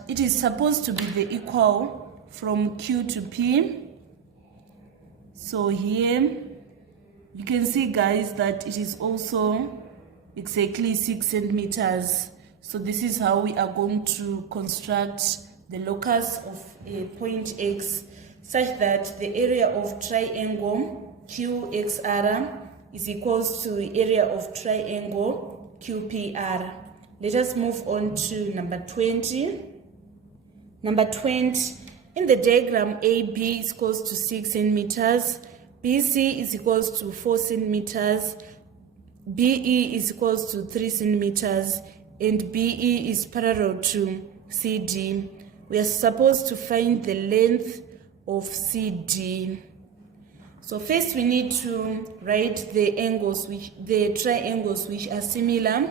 It is supposed to be the equal from Q to P. So here, you can see, guys, that it is also exactly 6 centimeters. So this is how we are going to construct the locus of a point X, such that the area of triangle QXR is equals to area of triangle QPR. Let us move on to number 20. Number 20, in the diagram, AB is equals to 6 centimeters, BC is equals to 4 centimeters, BE is equals to 3 centimeters, and BE is parallel to CD. We are supposed to find the length of CD. So first we need to write the triangles which are similar.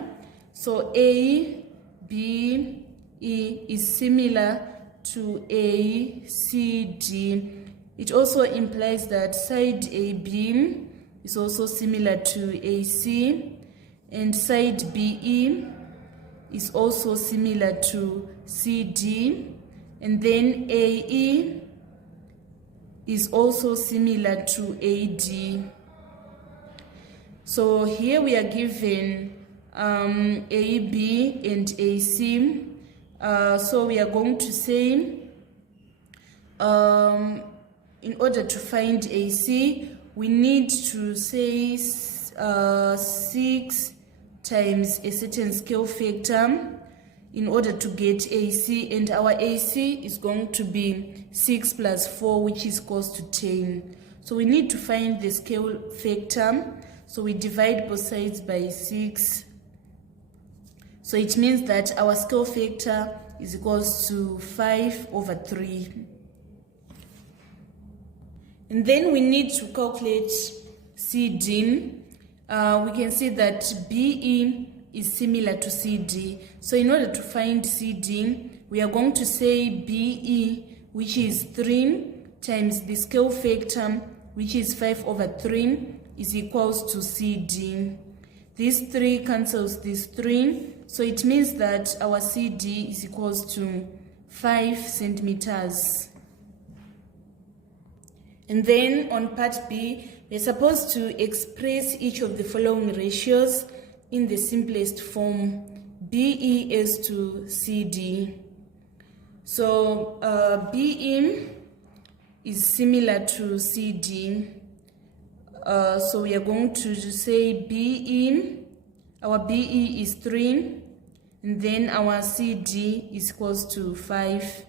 So A, B, E is similar to A, C, D. It also implies that side AB is also similar to AC, and side BE is also similar to CD, and then AE is also similar to AD. So here we are given AB and AC. So we are going to say, in order to find AC, we need to say 6 times a certain scale factor in order to get AC, and our AC is going to be 6 plus 4, which is equals to 10. So we need to find the scale factor. So we divide both sides by 6. So it means that our scale factor is equals to 5 over 3. And then we need to calculate CD. We can see that BE is similar to CD. So in order to find CD, we are going to say BE, which is 3 times the scale factor, which is 5 over 3, is equals to CD. This 3 cancels this 3, so it means that our CD is equals to 5 centimeters. And then on part B, we're supposed to express each of the following ratios in the simplest form, BE is to CD. So BE is similar to CD. So we are going to say BE, our BE is 3, and then our CD is equals to 5.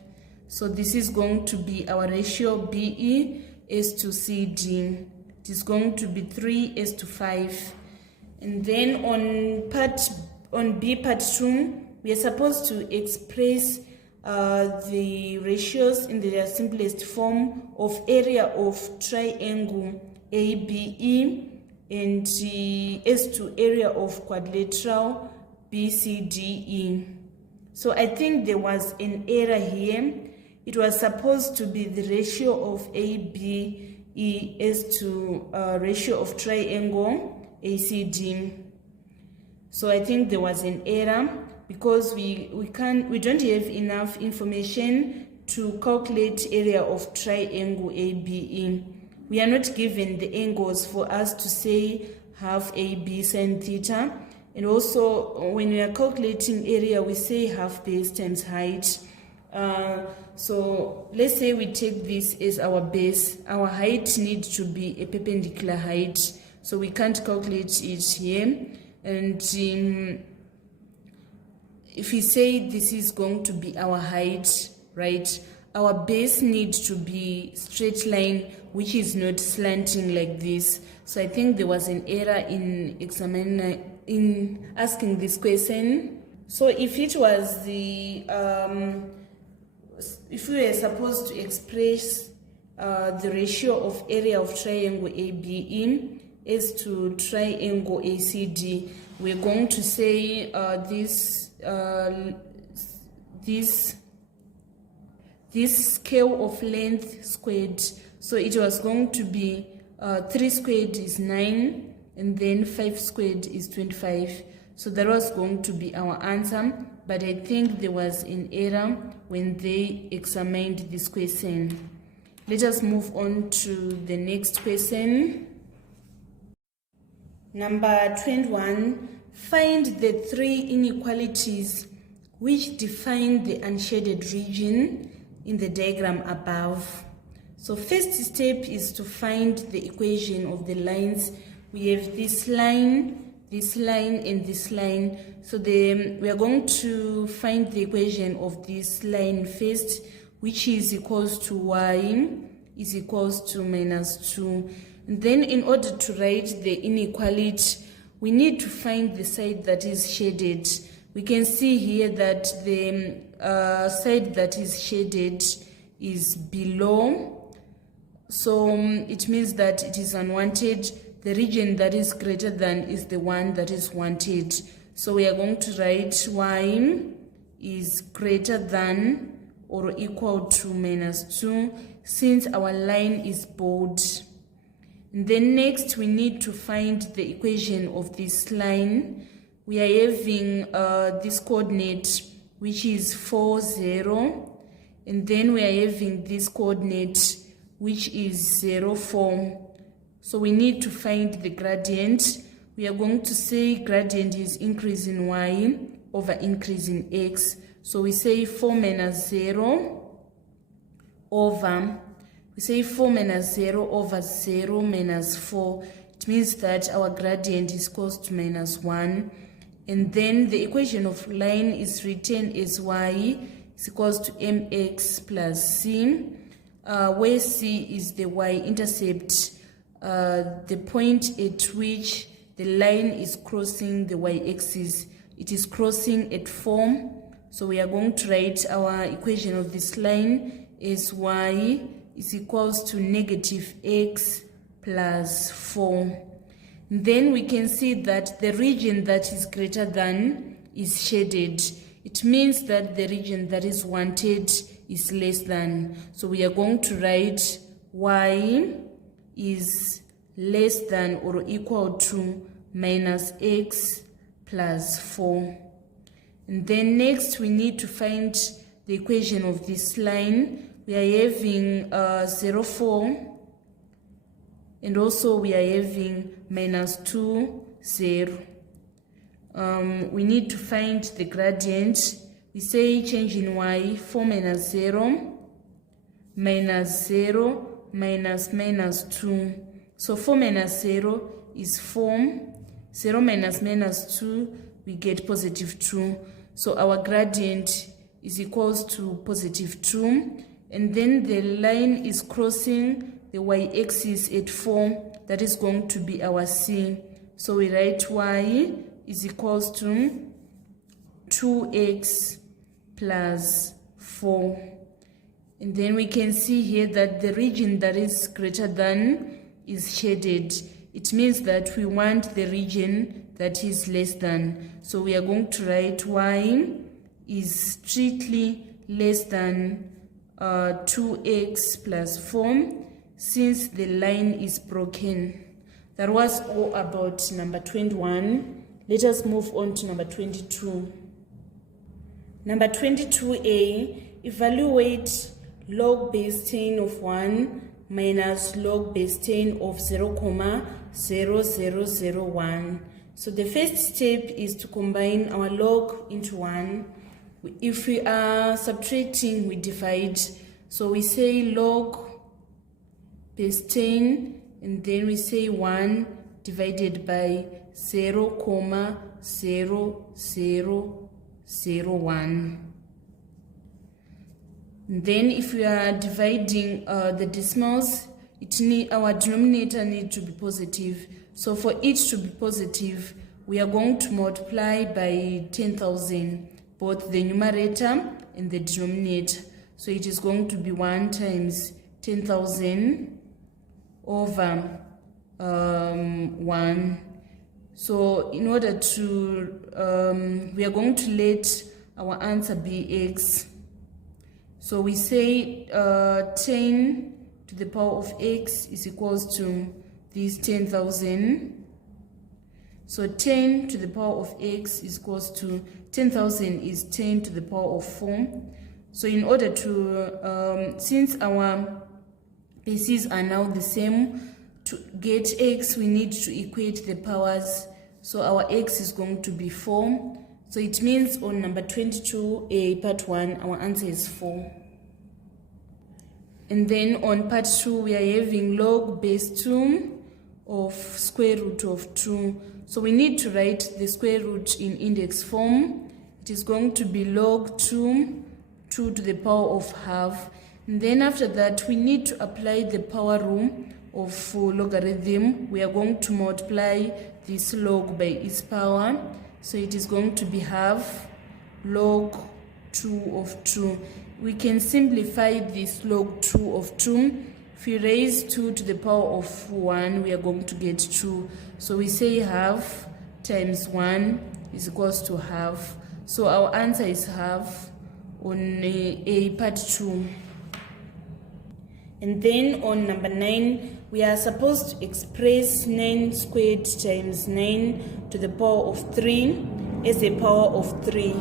So this is going to be our ratio BE is to CD. It is going to be 3 is to 5. And then on B part 2, we are supposed to express the ratios in their simplest form of area of triangle ABE and as to area of quadrilateral BCDE. So I think there was an error here. It was supposed to be the ratio of ABE as to ratio of triangle ACD. So I think there was an error because we don't have enough information to calculate area of triangle ABE. We are not given the angles for us to say half AB sin theta, and also when we are calculating area we say half base times height. So let's say we take this as our base. Our height needs to be a perpendicular height, so we can't calculate it here. And if we say this is going to be our height, right, our base needs to be straight line, which is not slanting like this. So I think there was an error in asking this question. So if it was if we were supposed to express the ratio of area of triangle ABE as to triangle ACD, we're going to say this this scale of length squared. So it was going to be 3 squared is 9, and then 5 squared is 25. So that was going to be our answer, but I think there was an error when they examined this question. Let us move on to the next question. Number 21. Find the 3 inequalities which define the unshaded region in the diagram above. So first step is to find the equation of the lines. We have this line, and this line. So we are going to find the equation of this line first, which is equals to y is equals to minus 2. And then in order to write the inequality, we need to find the side that is shaded. We can see here that the side that is shaded is below. So it means that it is unwanted. The region that is greater than is the one that is wanted. So we are going to write y is greater than or equal to minus 2, since our line is bold. And then next we need to find the equation of this line. We are having this coordinate, which is 4, 0. And then we are having this coordinate, which is 0, 4. So we need to find the gradient. We are going to say gradient is increase in y over increase in x. So we say 4 minus 0 over, 4 minus 0 over 0 minus 4. It means that our gradient is equals to minus 1. And then the equation of line is written as y is equals to mx plus c, where c is the y-intercept, the point at which the line is crossing the y-axis. It is crossing at 4. So we are going to write our equation of this line as y is equals to negative x plus 4. Then we can see that the region that is greater than is shaded. It means that the region that is wanted is less than. So we are going to write y is less than or equal to minus x plus 4. And then next we need to find the equation of this line. We are having 0, 4. And also we are having minus 2, 0. We need to find the gradient. We say change in y, 4 minus 0, minus 0, minus minus 2. So 4 minus 0 is 4. 0 minus minus 2, we get positive 2. So our gradient is equals to positive 2. And then the line is crossing the y-axis at 4. That is going to be our c. So we write y is equals to 2x plus 4. And then we can see here that the region that is greater than is shaded. It means that we want the region that is less than. So we are going to write y is strictly less than 2x plus 4, since the line is broken. That was all about number 21. Let us move on to number 22. Number 22a, evaluate log base 10 of 1 minus log base 10 of 0,0001. So the first step is to combine our log into 1. If we are subtracting, we divide. So we say log base 10, and then we say 1 divided by 0,0001. Then if we are dividing the decimals, our denominator needs to be positive. So for it to be positive, we are going to multiply by 10,000, both the numerator and the denominator. So it is going to be 1 times 10,000 over 1. So in order to, we are going to let our answer be x. So we say 10 to the power of x is equals to this 10,000. So 10 to the power of x is equals to 10,000 is 10 to the power of 4. So in order to, since our bases are now the same, to get x we need to equate the powers. So our x is going to be 4. So it means on number 22a part 1 our answer is 4. And then on part 2 we are having log base 2 of square root of 2. So we need to write the square root in index form. It is going to be log 2 to the power of half. And then after that we need to apply the power rule of logarithm. We are going to multiply this log by its power. So it is going to be half log 2 of 2. We can simplify this log 2 of 2. If we raise 2 to the power of 1, we are going to get 2. So we say half times 1 is equals to half. So our answer is half on a part 2. And then on number 9, we are supposed to express 9 squared times 9 to the power of 3 as a power of 3.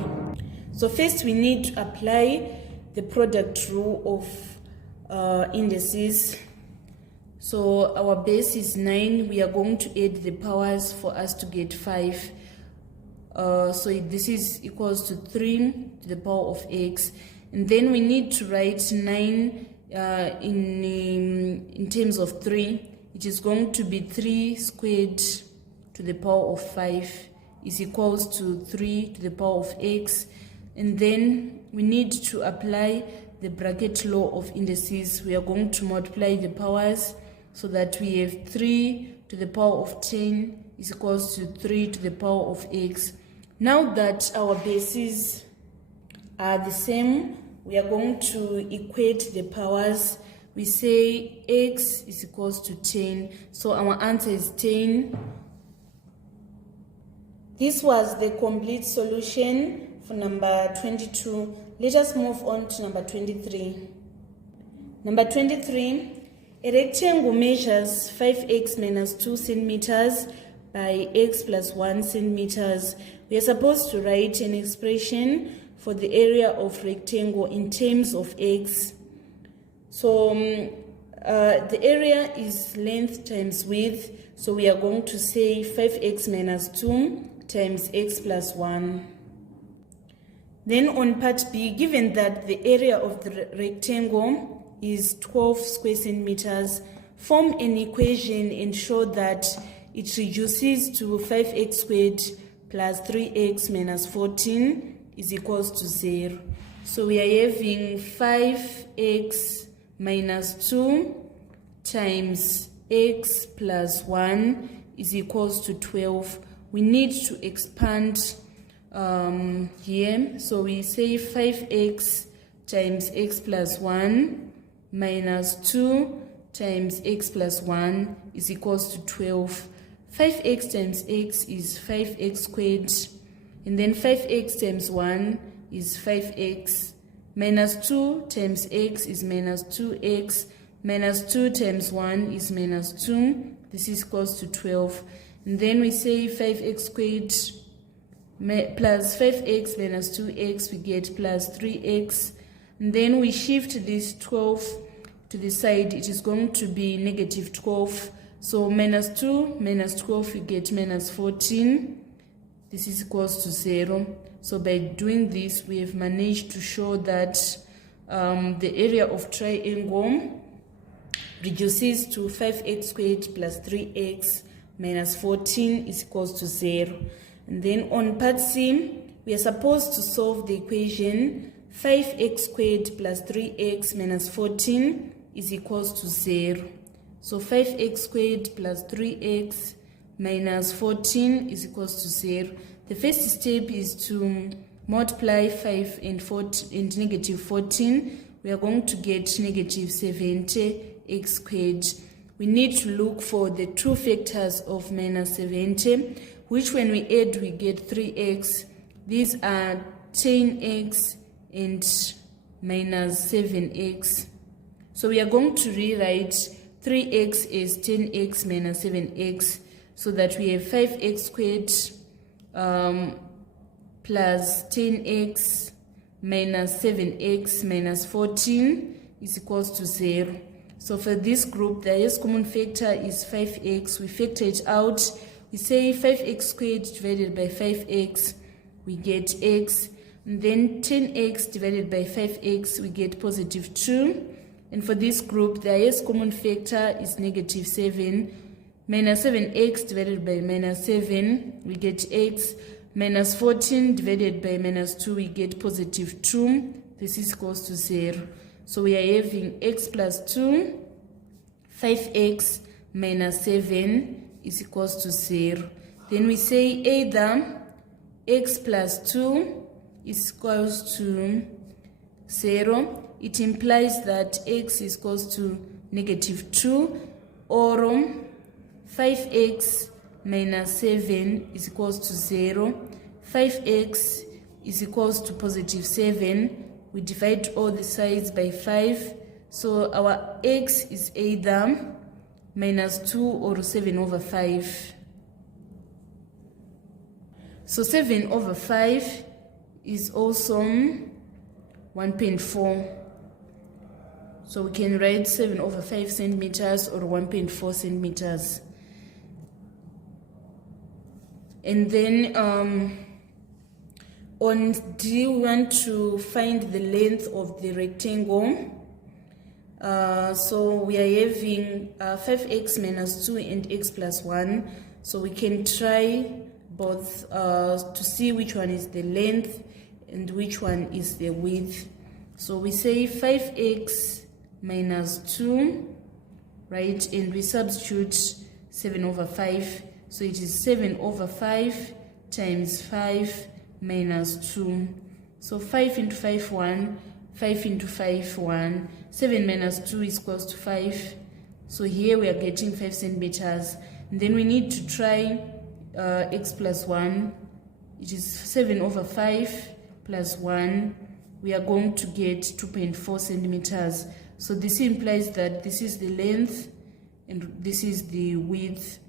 So first we need to apply the product rule of indices. So our base is 9. We are going to add the powers for us to get 5. So this is equals to 3 to the power of x. And then we need to write 9 in terms of 3. It is going to be 3 squared to the power of 5 is equals to 3 to the power of x. And then we need to apply the bracket law of indices. We are going to multiply the powers so that we have 3 to the power of 10 is equals to 3 to the power of x. Now that our bases are the same, we are going to equate the powers. We say x is equals to 10. So our answer is 10. This was the complete solution for number 22. Let us move on to number 23. Number 23, a rectangle measures 5x minus 2 centimeters by x plus 1 centimeters. We are supposed to write an expression for the area of rectangle in terms of x. So the area is length times width. So we are going to say 5x minus 2 times x plus 1. Then on part B, given that the area of the rectangle is 12 square centimeters, form an equation and show that it reduces to 5x squared plus 3x minus 14 is equals to 0. So we are having 5x minus 2 times x plus 1 is equals to 12. We need to expand here. So we say 5x times x plus 1 minus 2 times x plus 1 is equals to 12. 5x times x is 5x squared, and then 5x times 1 is 5x, minus 2 times x is minus 2x, minus 2 times 1 is minus 2. This is equals to 12. And then we say 5x squared plus 5x minus 2x, we get plus 3x. And then we shift this 12 to the side, it is going to be negative 12. So minus 2 minus 12, we get minus 14. This is equals to 0. So by doing this, we have managed to show that the area of triangle reduces to 5x squared plus 3x minus 14 is equals to 0. And then on part C, we are supposed to solve the equation 5x squared plus 3x minus 14 is equals to 0. So 5x squared plus 3x minus 14 is equals to 0. The first step is to multiply 5 and negative 14. We are going to get negative 70x squared. We need to look for the two factors of minus 70, which when we add we get 3x. These are 10x and minus 7x. So we are going to rewrite 3x as 10x minus 7x, so that we have 5x squared plus 10x minus 7x minus 14 is equals to 0. So for this group, the highest common factor is 5x. We factor it out. We say 5x squared divided by 5x, we get x. And then 10x divided by 5x, we get positive 2. And for this group, the highest common factor is negative 7. Minus 7x divided by minus 7, we get x. Minus 14 divided by minus 2, we get positive 2. This is equals to 0. So we are having x plus 2, 5x minus 7 is equals to 0. Then we say either x plus 2 is equals to 0. It implies that x is equals to negative 2, or 5x minus 7 is equals to 0. 5x is equals to positive 7. We divide all the sides by 5. So our x is either minus 2 or 7 over 5. So 7 over 5 is also 1.4. So we can write 7 over 5 centimeters or 1.4 centimeters. And then on D, we want to find the length of the rectangle. So we are having 5x minus 2 and x plus 1. So we can try both to see which one is the length and which one is the width. So we say 5x minus 2, right? And we substitute 7 over 5. So it is 7 over 5 times 5 minus 2. So 5 into 5, 1. 5 into 5, 1. 7 minus 2 is equals to 5. So here we are getting 5 centimeters. And then we need to try x plus 1. It is 7 over 5 plus 1. We are going to get 2.4 centimeters. So this implies that this is the length and this is the width.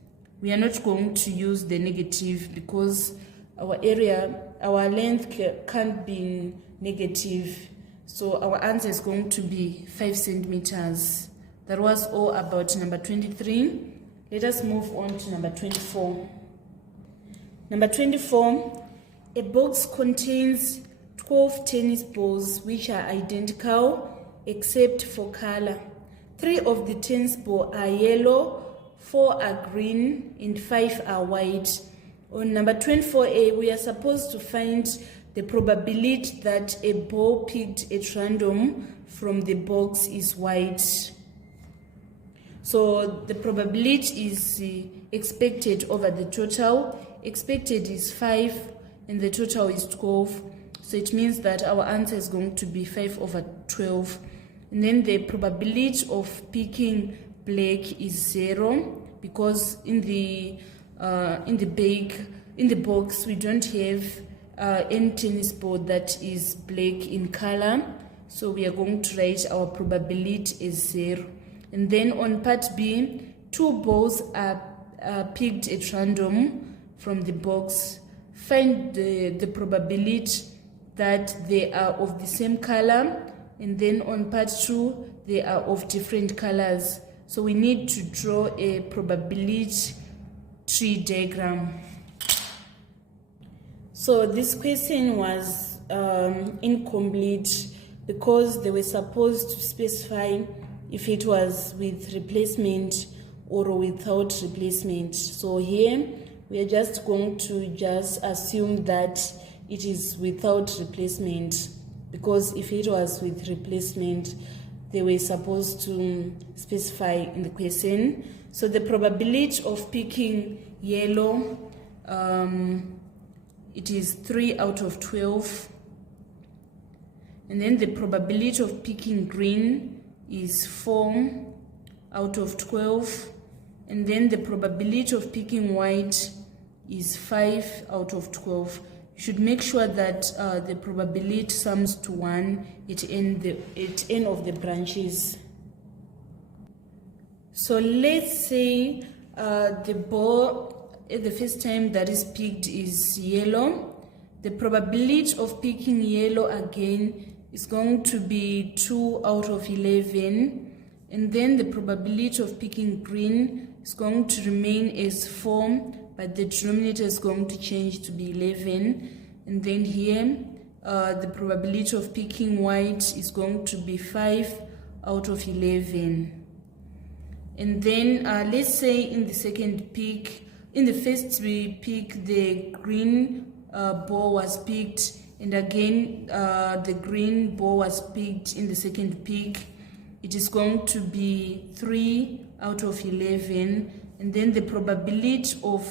We are not going to use the negative because our length can't be negative. So our answer is going to be 5 centimeters. That was all about number 23. Let us move on to number 24. Number 24, a box contains 12 tennis balls which are identical except for color. 3 of the tennis balls are yellow, 4 are green, and 5 are white. On number 24A, we are supposed to find the probability that a ball picked at random from the box is white. So the probability is expected over the total. Expected is 5 and the total is 12. So it means that our answer is going to be 5 over 12. And then the probability of picking black is 0 because in the box we don't have any tennis ball that is black in color. So we are going to write our probability as 0. And then on part B, 2 balls are picked at random from the box. Find the probability that they are of the same color, and then on part 2 they are of different colors. So we need to draw a probability tree diagram. So this question was incomplete because they were supposed to specify if it was with replacement or without replacement. So here we are just going to assume that it is without replacement, because if it was with replacement they were supposed to specify in the question. So the probability of picking yellow, it is 3 out of 12. And then the probability of picking green is 4 out of 12. And then the probability of picking white is 5 out of 12. you should make sure that the probability sums to 1 at end of the branches. So let's say the ball at the first time that is picked is yellow. The probability of picking yellow again is going to be 2 out of 11, and then the probability of picking green is going to remain as 4, but the denominator is going to change to be 11, and then here the probability of picking white is going to be 5 out of 11. And then let's say in the second pick, in the first pick the green ball was picked, and again the green ball was picked in the second pick. It is going to be 3 out of 11, and then the probability of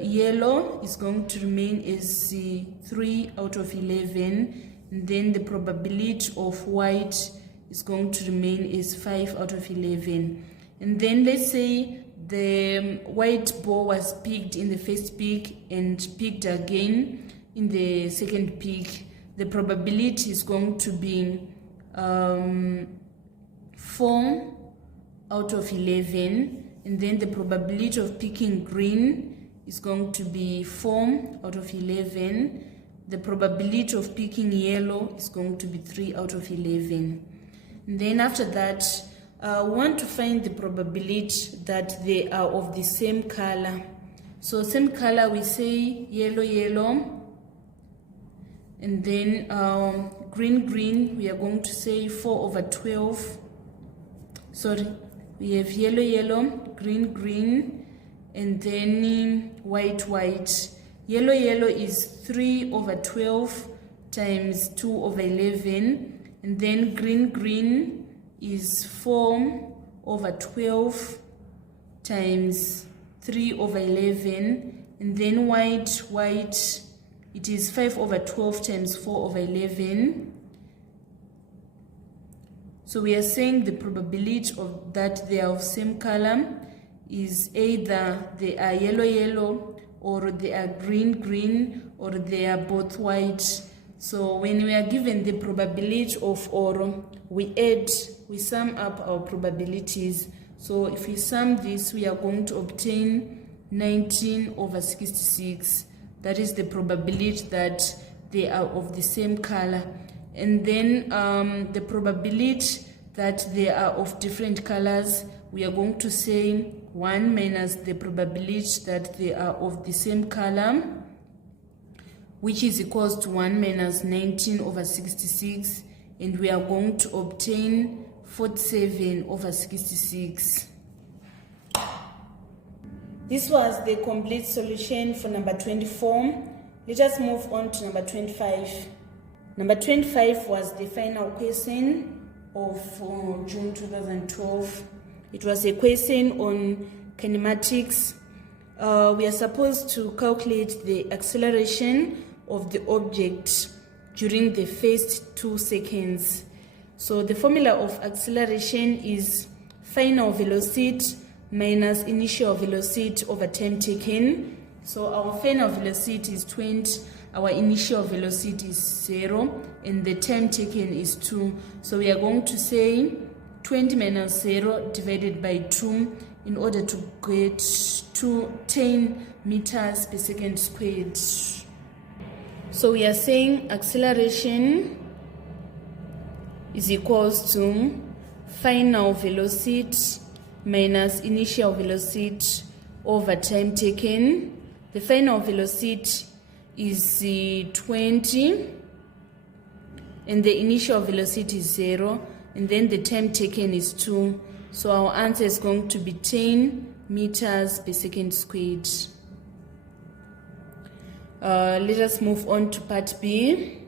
yellow is going to remain as 3 out of 11, and then the probability of white is going to remain as 5 out of 11. And then let's say the white ball was picked in the first pick and picked again in the second pick. The probability is going to be 4 out of 11, and then the probability of picking green is going to be 4 out of 11. The probability of picking yellow is going to be 3 out of 11. And then after that, we want to find the probability that they are of the same color. So same color, we say yellow, yellow, and then green, green, we are going to say 4 over 12. Sorry, we have yellow, yellow, green, green, and then white, white. Yellow, yellow is 3 over 12 times 2 over 11, and then green, green is 4 over 12 times 3 over 11, and then white, white, it is 5 over 12 times 4 over 11. So we are saying the probability of that they are of same color is either they are yellow, yellow, or they are green, green, or they are both white. So when we are given the probability of or, we sum up our probabilities. So if we sum this, we are going to obtain 19 over 66. That is the probability that they are of the same color. And then the probability that they are of different colors, we are going to say 1 minus the probability that they are of the same color, which is equals to 1 minus 19 over 66, and we are going to obtain 47 over 66. This was the complete solution for number 24. Let us move on to number 25. Number 25 was the final question of June 2012. It was a question on kinematics. We are supposed to calculate the acceleration of the object during the first 2 seconds. So the formula of acceleration is final velocity minus initial velocity over time taken. So our final velocity is 20, our initial velocity is 0, and the time taken is 2. So we are going to say 20 minus 0 divided by 2 in order to get to 10 meters per second squared. So we are saying acceleration is equals to final velocity minus initial velocity over time taken. The final velocity is 20, and the initial velocity is 0, and then the time taken is 2. So our answer is going to be 10 meters per second squared. Let us move on to part B.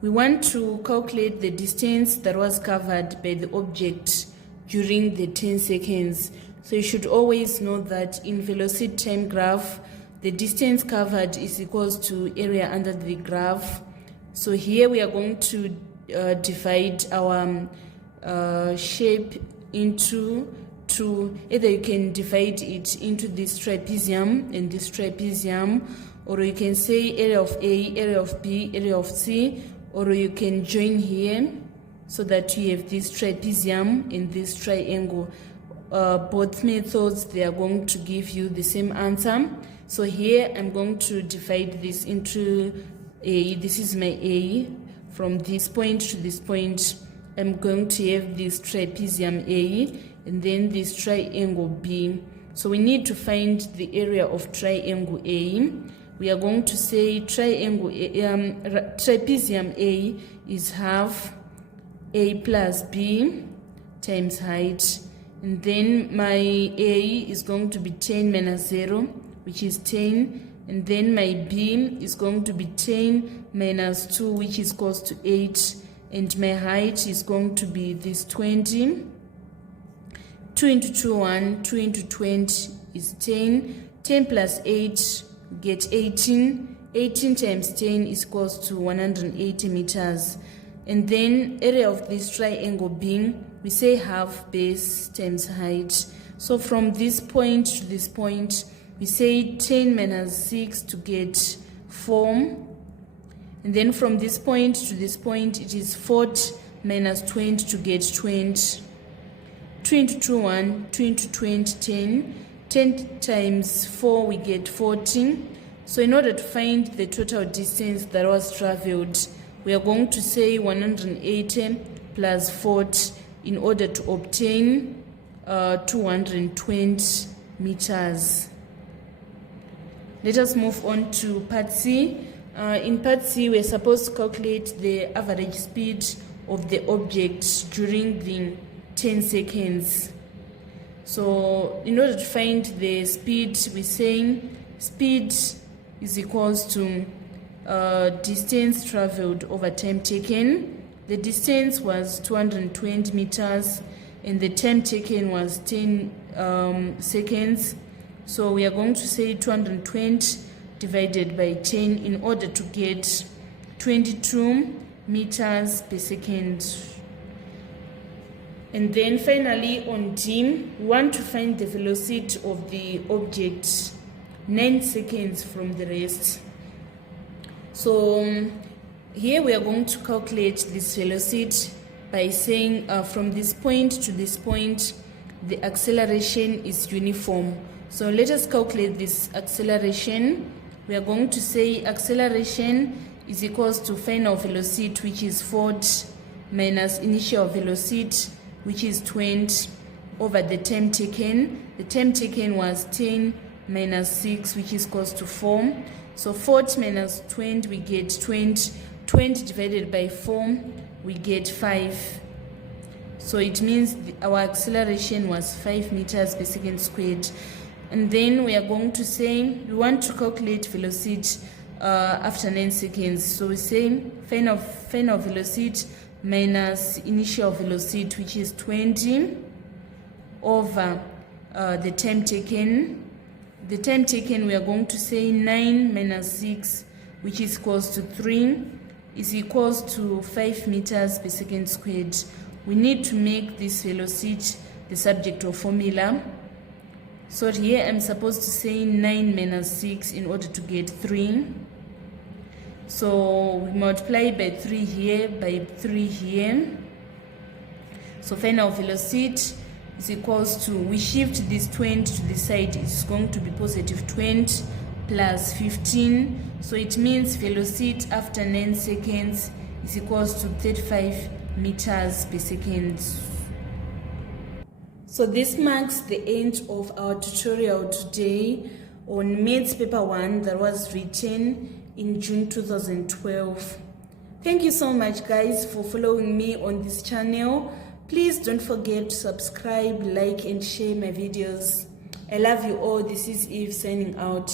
We want to calculate the distance that was covered by the object during the 10 seconds. So you should always know that in velocity time graph, the distance covered is equals to area under the graph. So here we are going to divide our shape into two. Either you can divide it into this trapezium and this trapezium, or you can say area of A, area of B, area of C, or you can join here so that you have this trapezium and this triangle. Both methods, they are going to give you the same answer. So here I'm going to divide this into A. This is my A. From this point to this point, I'm going to have this trapezium A and then this triangle B. So we need to find the area of triangle A. We are going to say trapezium A is half A plus B times height. And then my A is going to be 10 minus 0, which is 10. And then my B is going to be 10 minus 2, which is equals to 8. And my height is going to be this 20. 2 into 2, 1. 2 into 20 is 10. 10 plus 8, get 18. 18 times 10 is equals to 180 meters. And then area of this triangle being, we say half base times height. So from this point to this point, we say 10 minus 6 to get 4. And then from this point to this point, it is 40 minus 20 to get 20. 2 into 2, 1. 2 into 20, 10. 10 times 4, we get 40. So in order to find the total distance that was traveled, we are going to say 180 plus 40 in order to obtain 220 meters. Let us move on to part C. In part C, we're supposed to calculate the average speed of the object during the 10 seconds. So in order to find the speed, we're saying speed is equals to distance traveled over time taken. The distance was 220 meters and the time taken was 10 seconds. So we are going to say 220 divided by 10 in order to get 22 meters per second. And then finally on D, we want to find the velocity of the object 9 seconds from the rest. So here we are going to calculate this velocity by saying from this point to this point, the acceleration is uniform. So let us calculate this acceleration. We are going to say acceleration is equals to final velocity, which is 40, minus initial velocity, which is 20, over the time taken. The time taken was 10 minus 6, which is equals to 4. So 40 minus 20, we get 20. 20 divided by 4, we get 5. So it means our acceleration was 5 meters per second squared. And then we are going to say we want to calculate velocity after 9 seconds. So we say final velocity minus initial velocity, which is 20, over the time taken. The time taken, we are going to say 9 minus 6, which is equals to 3, is equals to 5 meters per second squared. We need to make this velocity the subject of formula. So here I'm supposed to say 9 minus 6 in order to get 3. So we multiply by 3 here, by 3 here. So final velocity is equals to, we shift this 20 to the side, it's going to be positive 20 plus 15. So it means velocity after 9 seconds is equals to 35 meters per second. So this marks the end of our tutorial today on Maths Paper 1 that was written in June 2012. Thank you so much guys for following me on this channel. Please don't forget to subscribe, like and share my videos. I love you all. This is Eve signing out.